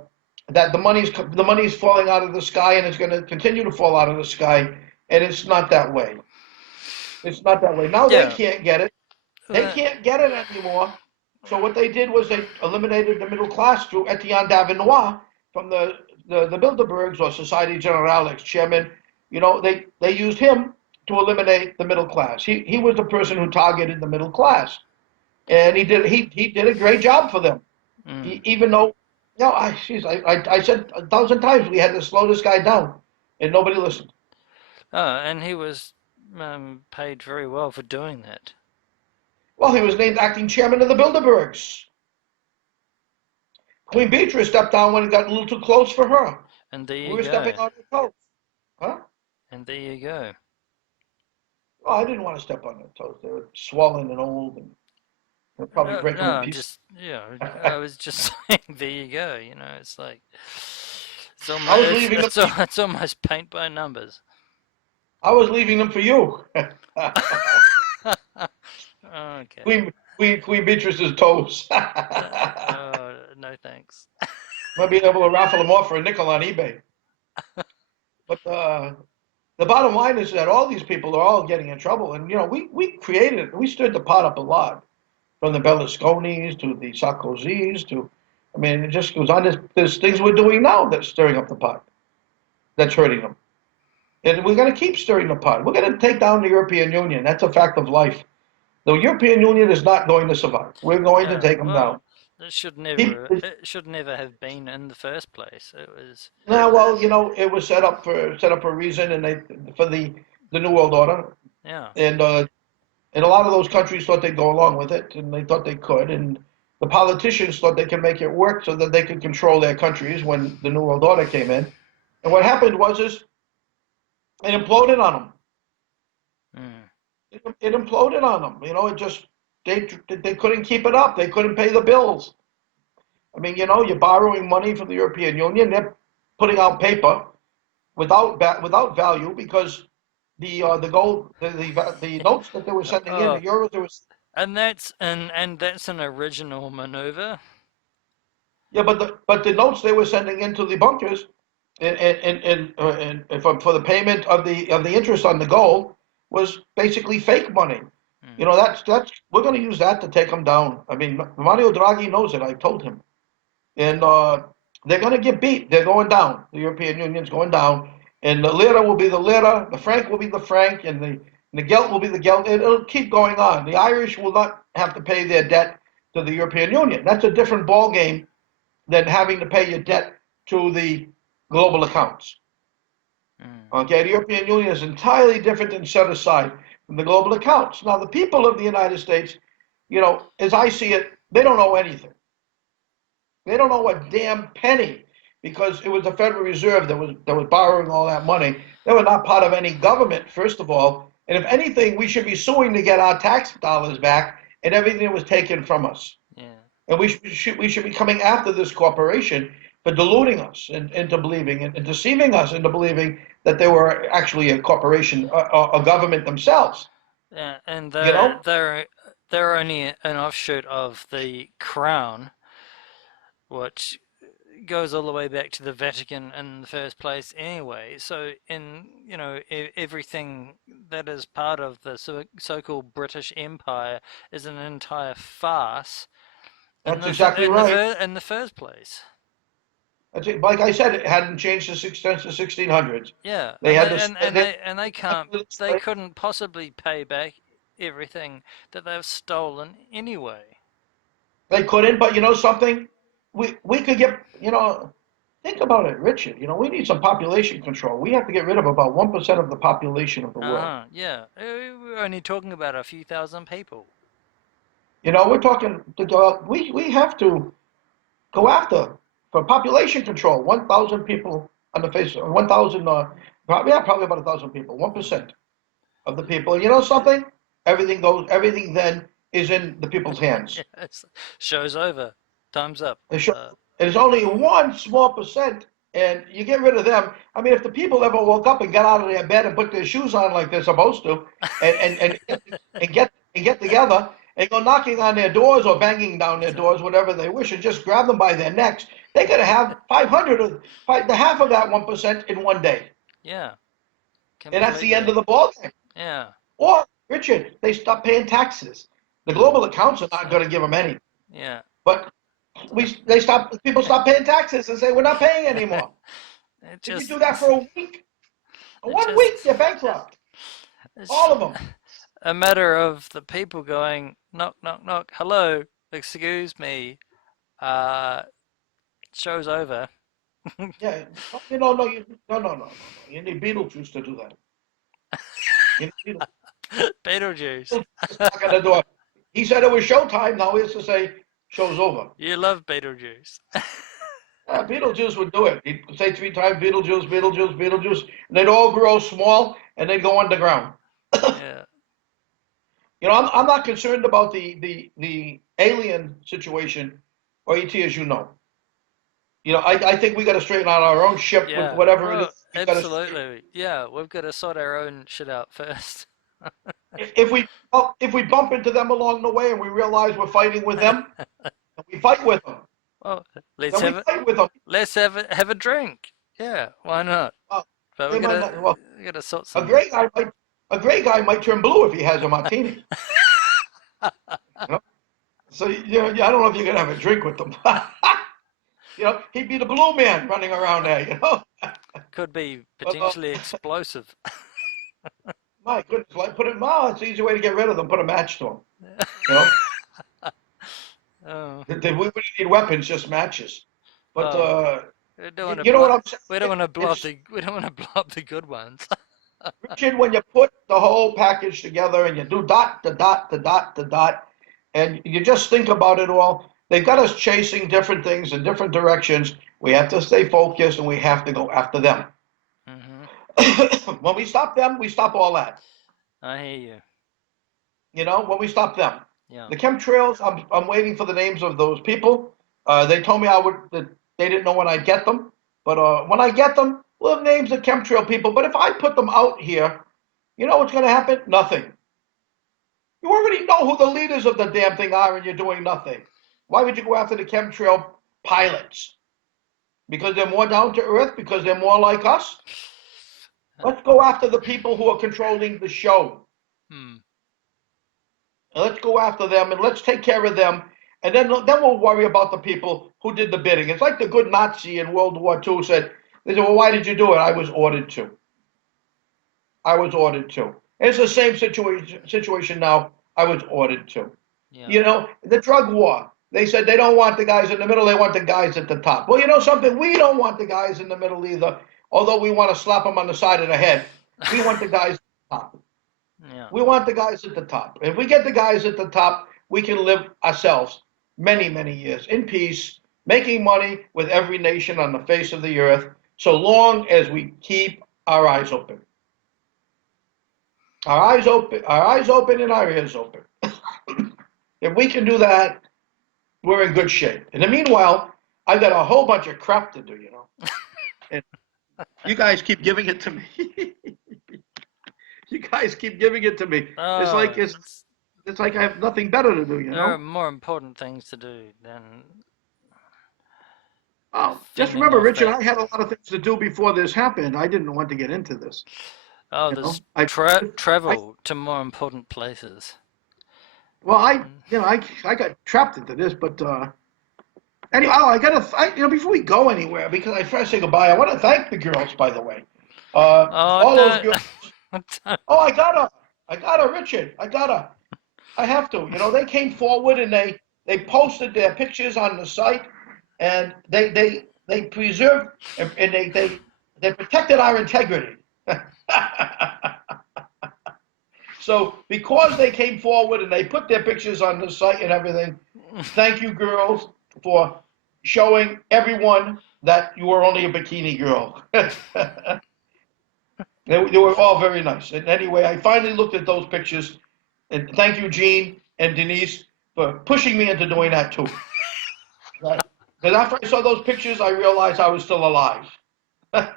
that the money's falling out of the sky and it's going to continue to fall out of the sky, and it's not that way. It's not that way. Now they Yeah. can't get it. They Uh, can't get it anymore. So what they did was they eliminated the middle class through Etienne Davinois from the Bilderbergs or Society Generale, ex-chairman. They used him to eliminate the middle class. He was the person who targeted the middle class, and he did a great job for them. mm. Even though, I said 1,000 times we had to slow this guy down, and nobody listened. And he was paid very well for doing that. Well, he was named acting chairman of the Bilderbergs. Queen Beatrice stepped down when it got a little too close for her. And there We you were stepping go. on her toes. Huh? And there you go. Oh, I didn't want to step on their toes. They were swollen and old, and they'll probably No, break them in no, pieces. just I was just saying. There you go. It's like it's I was almost leaving them. it's almost paint by numbers. I was leaving them for you. Okay. Queen Beatrice's toes. No thanks. Might be able to raffle them off for a nickel on eBay. But the bottom line is that all these people are all getting in trouble, and we stirred the pot up a lot, from the Berlusconis to the Sarkozys to, I mean, it just goes on. There's things we're doing now that's stirring up the pot, that's hurting them. And we're going to keep stirring the pot. We're going to take down the European Union. That's a fact of life. The European Union is not going to survive. We're going to Yeah. take them Well, down. People, it should never have been in the first place. It was, now, well, it was set up for a reason, and for the New World Order, yeah. and and a lot of those countries thought they'd go along with it, and they thought they could, and the politicians thought they could make it work so that they could control their countries when the New World Order came in. And what happened was is it imploded on them. Mm, It imploded on them. It just they couldn't keep it up. They couldn't pay the bills. I mean, you're borrowing money from the European Union. They're putting out paper without value because the gold the notes that they were sending in, the oh, euros they was and that's an original maneuver. yeah, but the notes they were sending into the bunkers and for the payment of the interest on the gold was basically fake money. Mm, That's we're going to use that to take them down. I mean, Mario Draghi knows it. I told him, and they're going to get beat. They're going down. The European Union's going down, and the lira will be the lira, the franc will be the franc, and the gelt will be the gelt. It'll keep going on. The Irish will not have to pay their debt to the European Union. That's a different ball game than having to pay your debt to the global accounts. mm, Okay, the European Union is entirely different and set aside from the global accounts. Now, the people of the United States, as I see it, they don't owe anything. They don't owe a damn penny because it was the Federal Reserve that was borrowing all that money. They were not part of any government, first of all. And if anything, we should be suing to get our tax dollars back and everything that was taken from us. yeah. And we should be coming after this corporation for deluding us into believing and deceiving us into believing that they were actually a corporation, a government themselves. Yeah, and You know, they're only an offshoot of the crown, which goes all the way back to the Vatican in the first place anyway. So in everything that is part of the so-called British Empire is an entire farce that's exactly right. in the first place. That's it. Like I said, it hadn't changed since the 1600s. Yeah, They had this. and they can't they couldn't possibly pay back everything that they've stolen anyway. They couldn't, but you know something? We could get. Think about it, Richard. We need some population control. We have to get rid of about 1% of the population of the world. Uh-huh, yeah. We're only talking about a few thousand people. We're talking to go out. We have to go after for population control. 1,000 people on the face. 1,000. Probably about 1,000 people. 1% of the people. You know something? Everything goes. Everything then is in the people's hands. Yes. Show's over. Time's up. It shows, Uh, it's only one small percent, and you get rid of them. I mean, if the people ever woke up and got out of their bed and put their shoes on like they're supposed to, and get together and go knocking on their doors or banging down their doors, whatever they wish, and just grab them by their necks, they could have 500 of the half of that 1% in one day, yeah, and that's the end of completely. the ball game. Yeah, Or Richard, they stop paying taxes. The global accounts are not going to give them any, yeah. but people stop paying taxes and say we're not paying anymore. It If you just, do that for a week, it one just, week they're bankrupt. it's All of them. a matter of the people going knock, knock, knock. Hello, excuse me. Uh, show's over. Yeah. No, no. You need Beetlejuice to do that. You need Beetlejuice. Beetlejuice to knock on the door. He said it was showtime. Now he has to say show's over. You love Beetlejuice. Beetlejuice would do it. He'd say 3 times Beetlejuice, Beetlejuice, Beetlejuice, and they'd all grow small and they'd go underground. Yeah. I'm not concerned about the alien situation or ET, as you know. I think we got to straighten out our own ship with Yeah. whatever it is. Well, We got to absolutely. Yeah, we've got to sort our own shit out first. if we bump into them along the way and we realize we're fighting with them, and we fight with them. Well, let's Then we have it. fight with them. Have a drink. Yeah, why not? Uh, But they might not. Well, we gotta sort a some. great guy might a great guy might turn blue if he has a martini. You know? So I don't know if you're gonna have a drink with them. He'd be the blue man running around there. Could be But potentially explosive. my goodness, like put it. No, it's an easy way to get rid of them. Put a match to them. You know. Oh, We wouldn't need weapons, just matches. But oh, we don't want to you know what blow. I'm We don't saying? want to blow up It's the. We don't want to blow up the good ones. Richard, when you put the whole package together and you do dot, the dot, the dot, the dot, and you just think about it all, they've got us chasing different things in different directions. We have to stay focused and we have to go after them. Hmm. When we stop them, we stop all that. I hear you. When we stop them. Yeah. The chemtrails, I'm waiting for the names of those people. They told me that they didn't know when I'd get them, but when I get them, we'll have names of chemtrail people. But if I put them out here, you know what's going to happen? Nothing. You already know who the leaders of the damn thing are, and you're doing nothing. Why would you go after the chemtrail pilots? Because they're more down to earth? Because they're more like us? Let's go after the people who are controlling the show. Hmm. And let's go after them and let's take care of them. And then we'll worry about the people who did the bidding. It's like the good Nazi in World War II said, they said, well, why did you do it? I was ordered to. I was ordered to. And it's the same situation now. I was ordered to. Yeah. The drug war. They said they don't want the guys in the middle, they want the guys at the top. Well, you know something? We don't want the guys in the middle either, although we want to slap them on the side of the head. We want the guys at the top. Yeah. We want the guys at the top. If we get the guys at the top, we can live ourselves many, many years in peace, making money with every nation on the face of the earth, so long as we keep our eyes open. Our eyes open and our ears open. If we can do that, we're in good shape. In the meanwhile, I've got a whole bunch of crap to do. And you guys keep giving it to me. You guys keep giving it to me. It's like Oh, it's it's like I have nothing better to do, you there are know? more important things to do than Oh, just fending remember, off Richard, that. I had a lot of things to do before this happened. I didn't want to get into this, Oh, you there's know? I, travel to more important places. well, I, Mm. you know, I got trapped into this, but anyway, before we go anywhere, because I first say goodbye, I want to thank the girls, by the way. Oh, All those don't, girls. don't. Oh, I got her, Richard. I have to. They came forward and they posted their pictures on the site, and they preserved and they protected our integrity. So because they came forward and they put their pictures on the site and everything, thank you, girls, for showing everyone that you were only a bikini girl. They were all very nice. And anyway, I finally looked at those pictures, and thank you, Gene and Denise, for pushing me into doing that too. Right? Because after I saw those pictures, I realized I was still alive. Look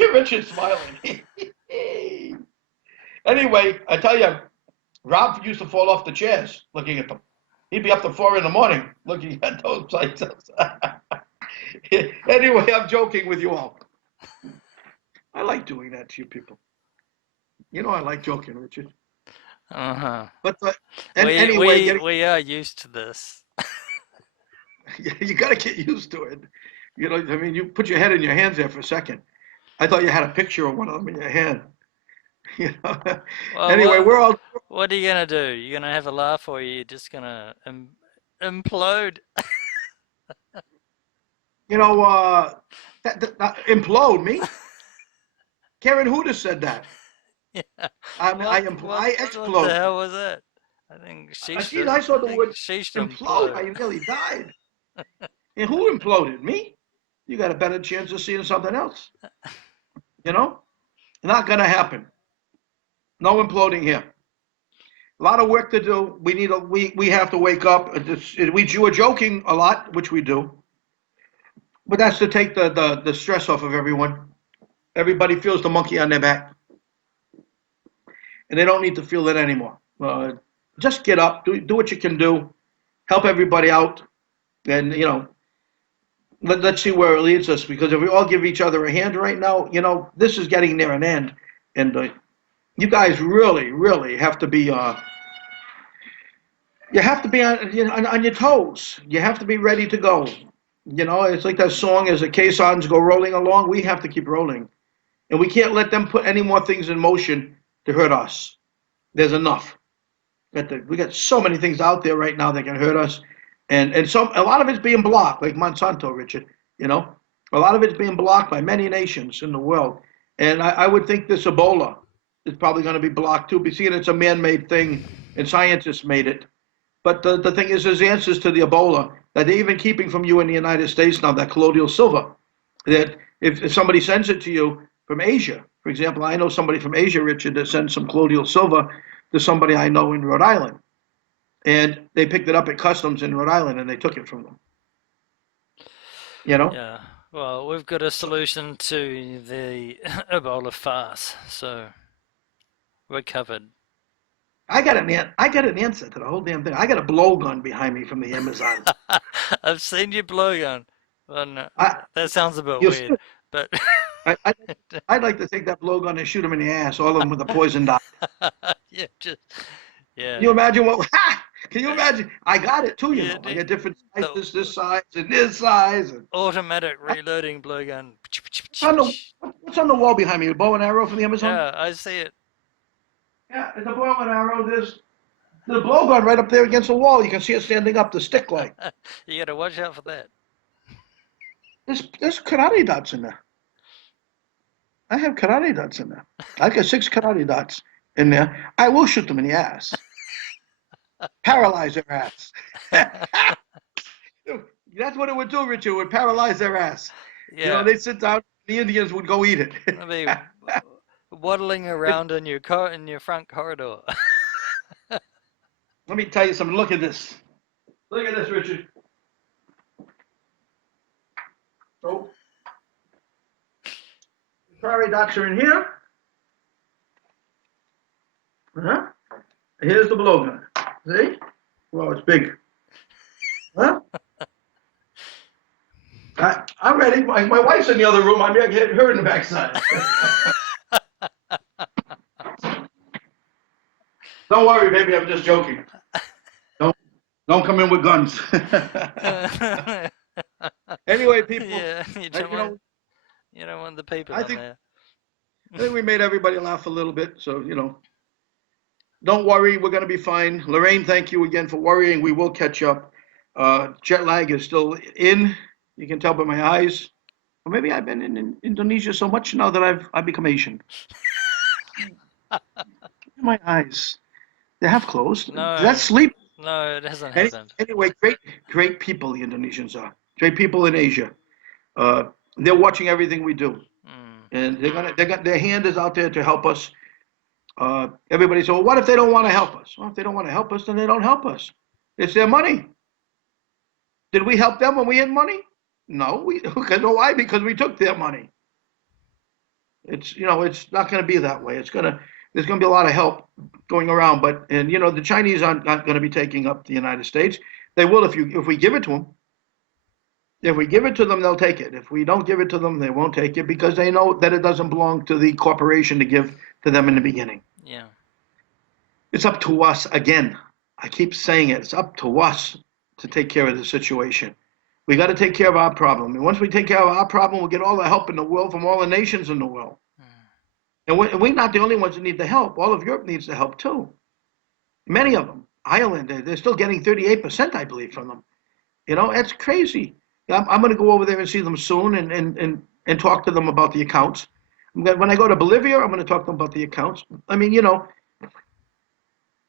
at Richard smiling. Anyway, I tell you, Rob used to fall off the chairs looking at them. He'd be up to 4 in the morning looking at those sites. Anyway, I'm joking with you all. I like doing that to you people. I like joking, Richard. Uh-huh. But and We anyway, we we are used to this. you got to get used to it. I mean, you put your head in your hands there for a second. I thought you had a picture of one of them in your hand. You know. Well, Anyway, we're all. what are you gonna do? You gonna have a laugh, or are you just gonna implode? You know, that implode me. Karen Huda said that. Yeah. I What the explode. hell was that? I think she should. I saw I the think word she should implode. I implode. nearly died. And who imploded? Me? You got a better chance of seeing something else. You know, not gonna happen. No imploding here. A lot of work to do. We have to wake up. We were joking a lot, which we do, but that's to take the stress off of everyone. Everybody feels the monkey on their back, and they don't need to feel that anymore. Just get up, do what you can do, help everybody out, and let's see where it leads us. Because if we all give each other a hand right now, this is getting near an end, and you guys really, really have to be. You have to be on your toes. You have to be ready to go. It's like that song, as the caissons go rolling along, we have to keep rolling. And we can't let them put any more things in motion to hurt us. There's enough. We got so many things out there right now that can hurt us, and some a lot of it's being blocked, like Monsanto, Richard. You know, a lot of it's being blocked by many nations in the world, and I would think this Ebola is probably going to be blocked too. But seeing it's a man-made thing, and scientists made it. But the thing is, there's answers to the Ebola that they're even keeping from you in the United States now. That colloidal silver, that if somebody sends it to you from Asia, for example, I know somebody from Asia, Richard, that sends some colloidal silver to somebody I know in Rhode Island, and they picked it up at customs in Rhode Island and they took it from them. You know, Yeah. Well, we've got a so solution to the Ebola farce, so we're covered. I got an answer to the whole damn thing. I got a blowgun behind me from the Amazon. I've seen your blowgun. Well, no, I that sounds a bit you weird, but I, I I'd like to take that blowgun and shoot them in the ass, all of them with a poison dart. yeah, just Can you yeah, imagine what? Can you imagine? I got it too. You yeah. know, I got different The sizes, this size and this size. And automatic reloading blowgun. what's on the what's on the wall behind me? A bow and arrow from the Amazon? Yeah, I see it. Yeah, it's a bow and arrow. There's a blowgun right up there against the wall. You can see it standing up, the stick light. You got to watch out for that. There's karate dots in there. I have karate dots in there. I got 6 karate dots in there. I will shoot them in the ass. Paralyze their ass. That's what it would do, Richard. It would paralyze their ass. You know, Yeah, they'd sit down, the Indians would go eat it. I mean, waddling around in your car in your front corridor. Let me tell you something. Look at this. Look at this, Richard. So, karate dots are in here. Uh-huh. Here's the blowgun. See? Well, it's big. Huh? I'm ready. My wife's in the other room. I'm going to hit her in the backside. Don't worry, baby. I'm just joking. Don't don't come in with guns. Anyway, people, Yeah, you know, you don't want the people I in think there. I think we made everybody laugh a little bit. So don't worry. We're going to be fine. Lorraine, thank you again for worrying. We will catch up. Jet lag is still in. You can tell by my eyes. Or maybe I've been in Indonesia so much now that I've become Asian. My eyes, they have closed. That's No, sleep. no, it hasn't happened. Anyway, great people the Indonesians are. Great people in Asia. Uh, they're watching everything we do, Mm, and their hand is out there to help us. Everybody says, well, what if they don't want to help us? Well, if they don't want to help us, then they don't help us. It's their money. Did we help them when we had money? No, we because why? Because we took their money. It's not going to be that way. There's going to be a lot of help going around, but and the Chinese aren't not going to be taking up the United States. They will if we give it to them. If we give it to them, they'll take it. If we don't give it to them, they won't take it because they know that it doesn't belong to the corporation to give to them in the beginning. yeah, It's up to us again. I keep saying it. It's up to us to take care of the situation. We got to take care of our problem. And once we take care of our problem, we'll get all the help in the world from all the nations in the world. mm, And we're not the only ones that need the help. All of Europe needs the help too. Many of them. Ireland, they're still getting 38%, I believe, from them. It's crazy. I'm going to go over there and see them soon and talk to them about the accounts. When I go to Bolivia, I'm going to talk to them about the accounts. I mean,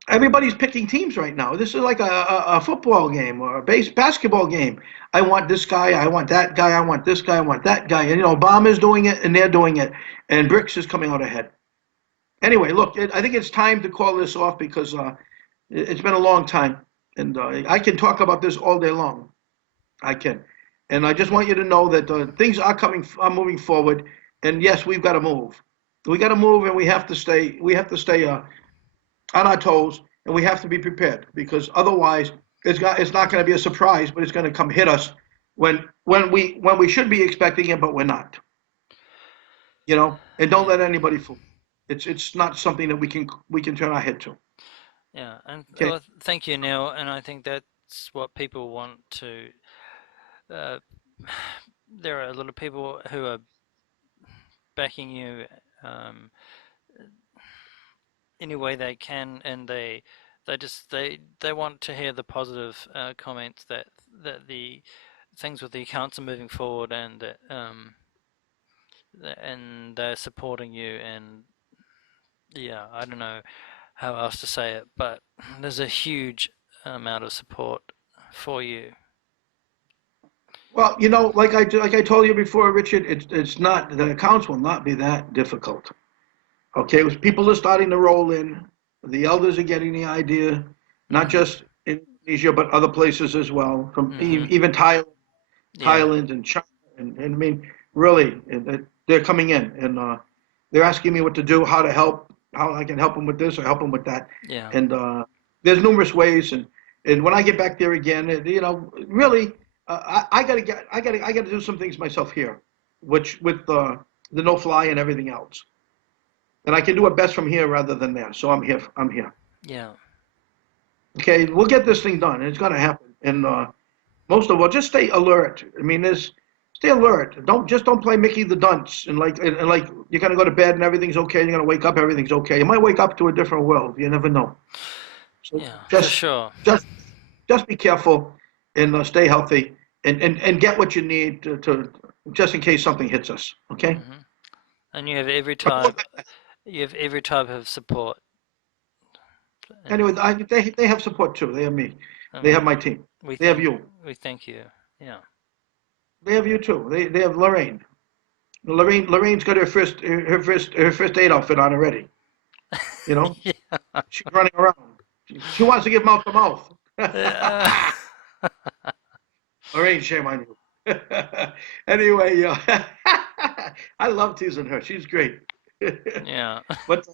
everybody's picking teams right now. This is like a football game or a basketball game. I want this guy. I want that guy. I want this guy. I want that guy. And Obama's doing it, and they're doing it, and BRICS is coming out ahead. Anyway, look, I think it's time to call this off because it's been a long time, and I can talk about this all day long. I can, and I just want you to know that things are moving forward, and yes, we've got to move. We got to move, and we have to stay. We have to stay on our toes, and we have to be prepared because otherwise, it's not going to be a surprise, but it's going to come hit us when we should be expecting it, but we're not. And don't yeah, let anybody fool. It's not something that we can turn our head to. yeah. And Okay. thank you, Neil. And I think that's what people want to. Uh, there are a lot of people who are backing you um, any way they can, and They want to hear the positive comments that the things with the accounts are moving forward, and they're supporting you. And yeah, I don't know how else to say it, but there's a huge amount of support for you. Well, like I told you before, Richard, it's not the accounts will not be that difficult. Okay, it was people are starting to roll in. The elders are getting the idea, not Hmm. just in Indonesia but other places as well, from Hmm. even Yeah. Thailand and China, and I mean, really, they're coming in and they're asking me what to do, how to help, how I can help them with this or help them with that, Yeah. and there's numerous ways. And when I get back there again, really, I got to do some things myself here, which with the no fly and everything else, and I can do it best from here rather than there. So I'm here. I'm here. Yeah. Okay, we'll get this thing done. It's going to happen, and most of all, just stay alert. I mean, there's stay alert. Don't play Mickey the Dunce and like you're gonna go to bed and everything's okay. You're gonna wake up, everything's okay. You might wake up to a different world. You never know. So Yeah, for sure. just just be careful and stay healthy and get what you need to just in case something hits us. Okay. Hmm. And But you have every type of support. And anyway, they have support too. They have me. They have and my team. we They have thank you. we thank you. Yeah. They have you too. They have Lorraine. Lorraine's got her first aid outfit on already. You know, Yeah. she's running around. She wants to give mouth to mouth. Yeah. Lorraine, shame on you. Anyway, I love teasing her. She's great. Yeah. But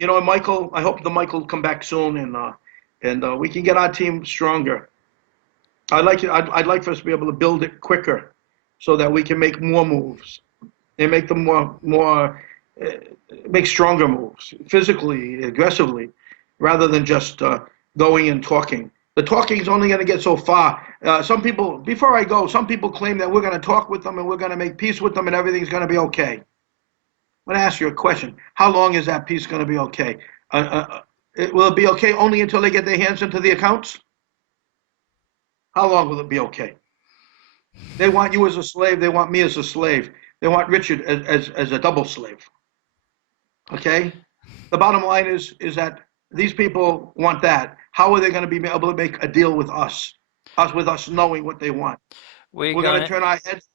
Michael, I hope the Michael will come back soon and we can get our team stronger. I'd like for us to be able to build it quicker so that we can make more moves and make them uh, make stronger moves physically, aggressively, rather than just going and talking. The talking is only going to get so far. Some people, before I go, some people claim that we're going to talk with them and we're going to make peace with them and everything's going to be okay. I'm going to ask you a question. How long is that peace going to be okay? Will it be okay only until they get their hands into the accounts? How long will it be okay? They want you as a slave. They want me as a slave. They want Richard as a double slave. Okay? The bottom line is that these people want that. How are they going to be able to make a deal with us? Us with us knowing what they want. We're We're going to going turn our heads.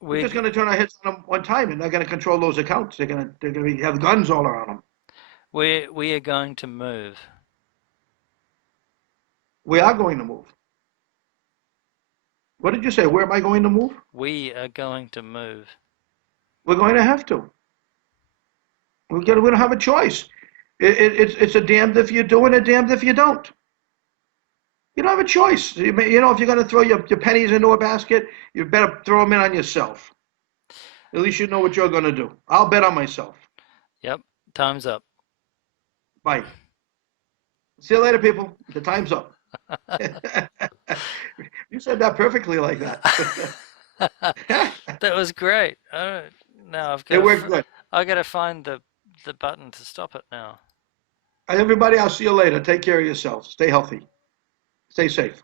We're we just going to turn our heads on them one time, and they're going to control those accounts. They're going to have guns all around them. we are going to move. We are going to move. What did you say? Where am I going to move? We are going to move. We're going to have to. We don't have a choice. It's a damned if you do and a damned if you don't. You don't have a choice. If you're going to throw your pennies into a basket, you better throw them in on yourself. At least you know what you're going to do. I'll bet on myself. Yep. Time's up. Bye. See you later, people. The time's up. You said that perfectly like that. That was great. Now It worked good. I got to find the button to stop it now. Everybody, I'll see you later. Take care of yourselves. Stay healthy. Stay safe.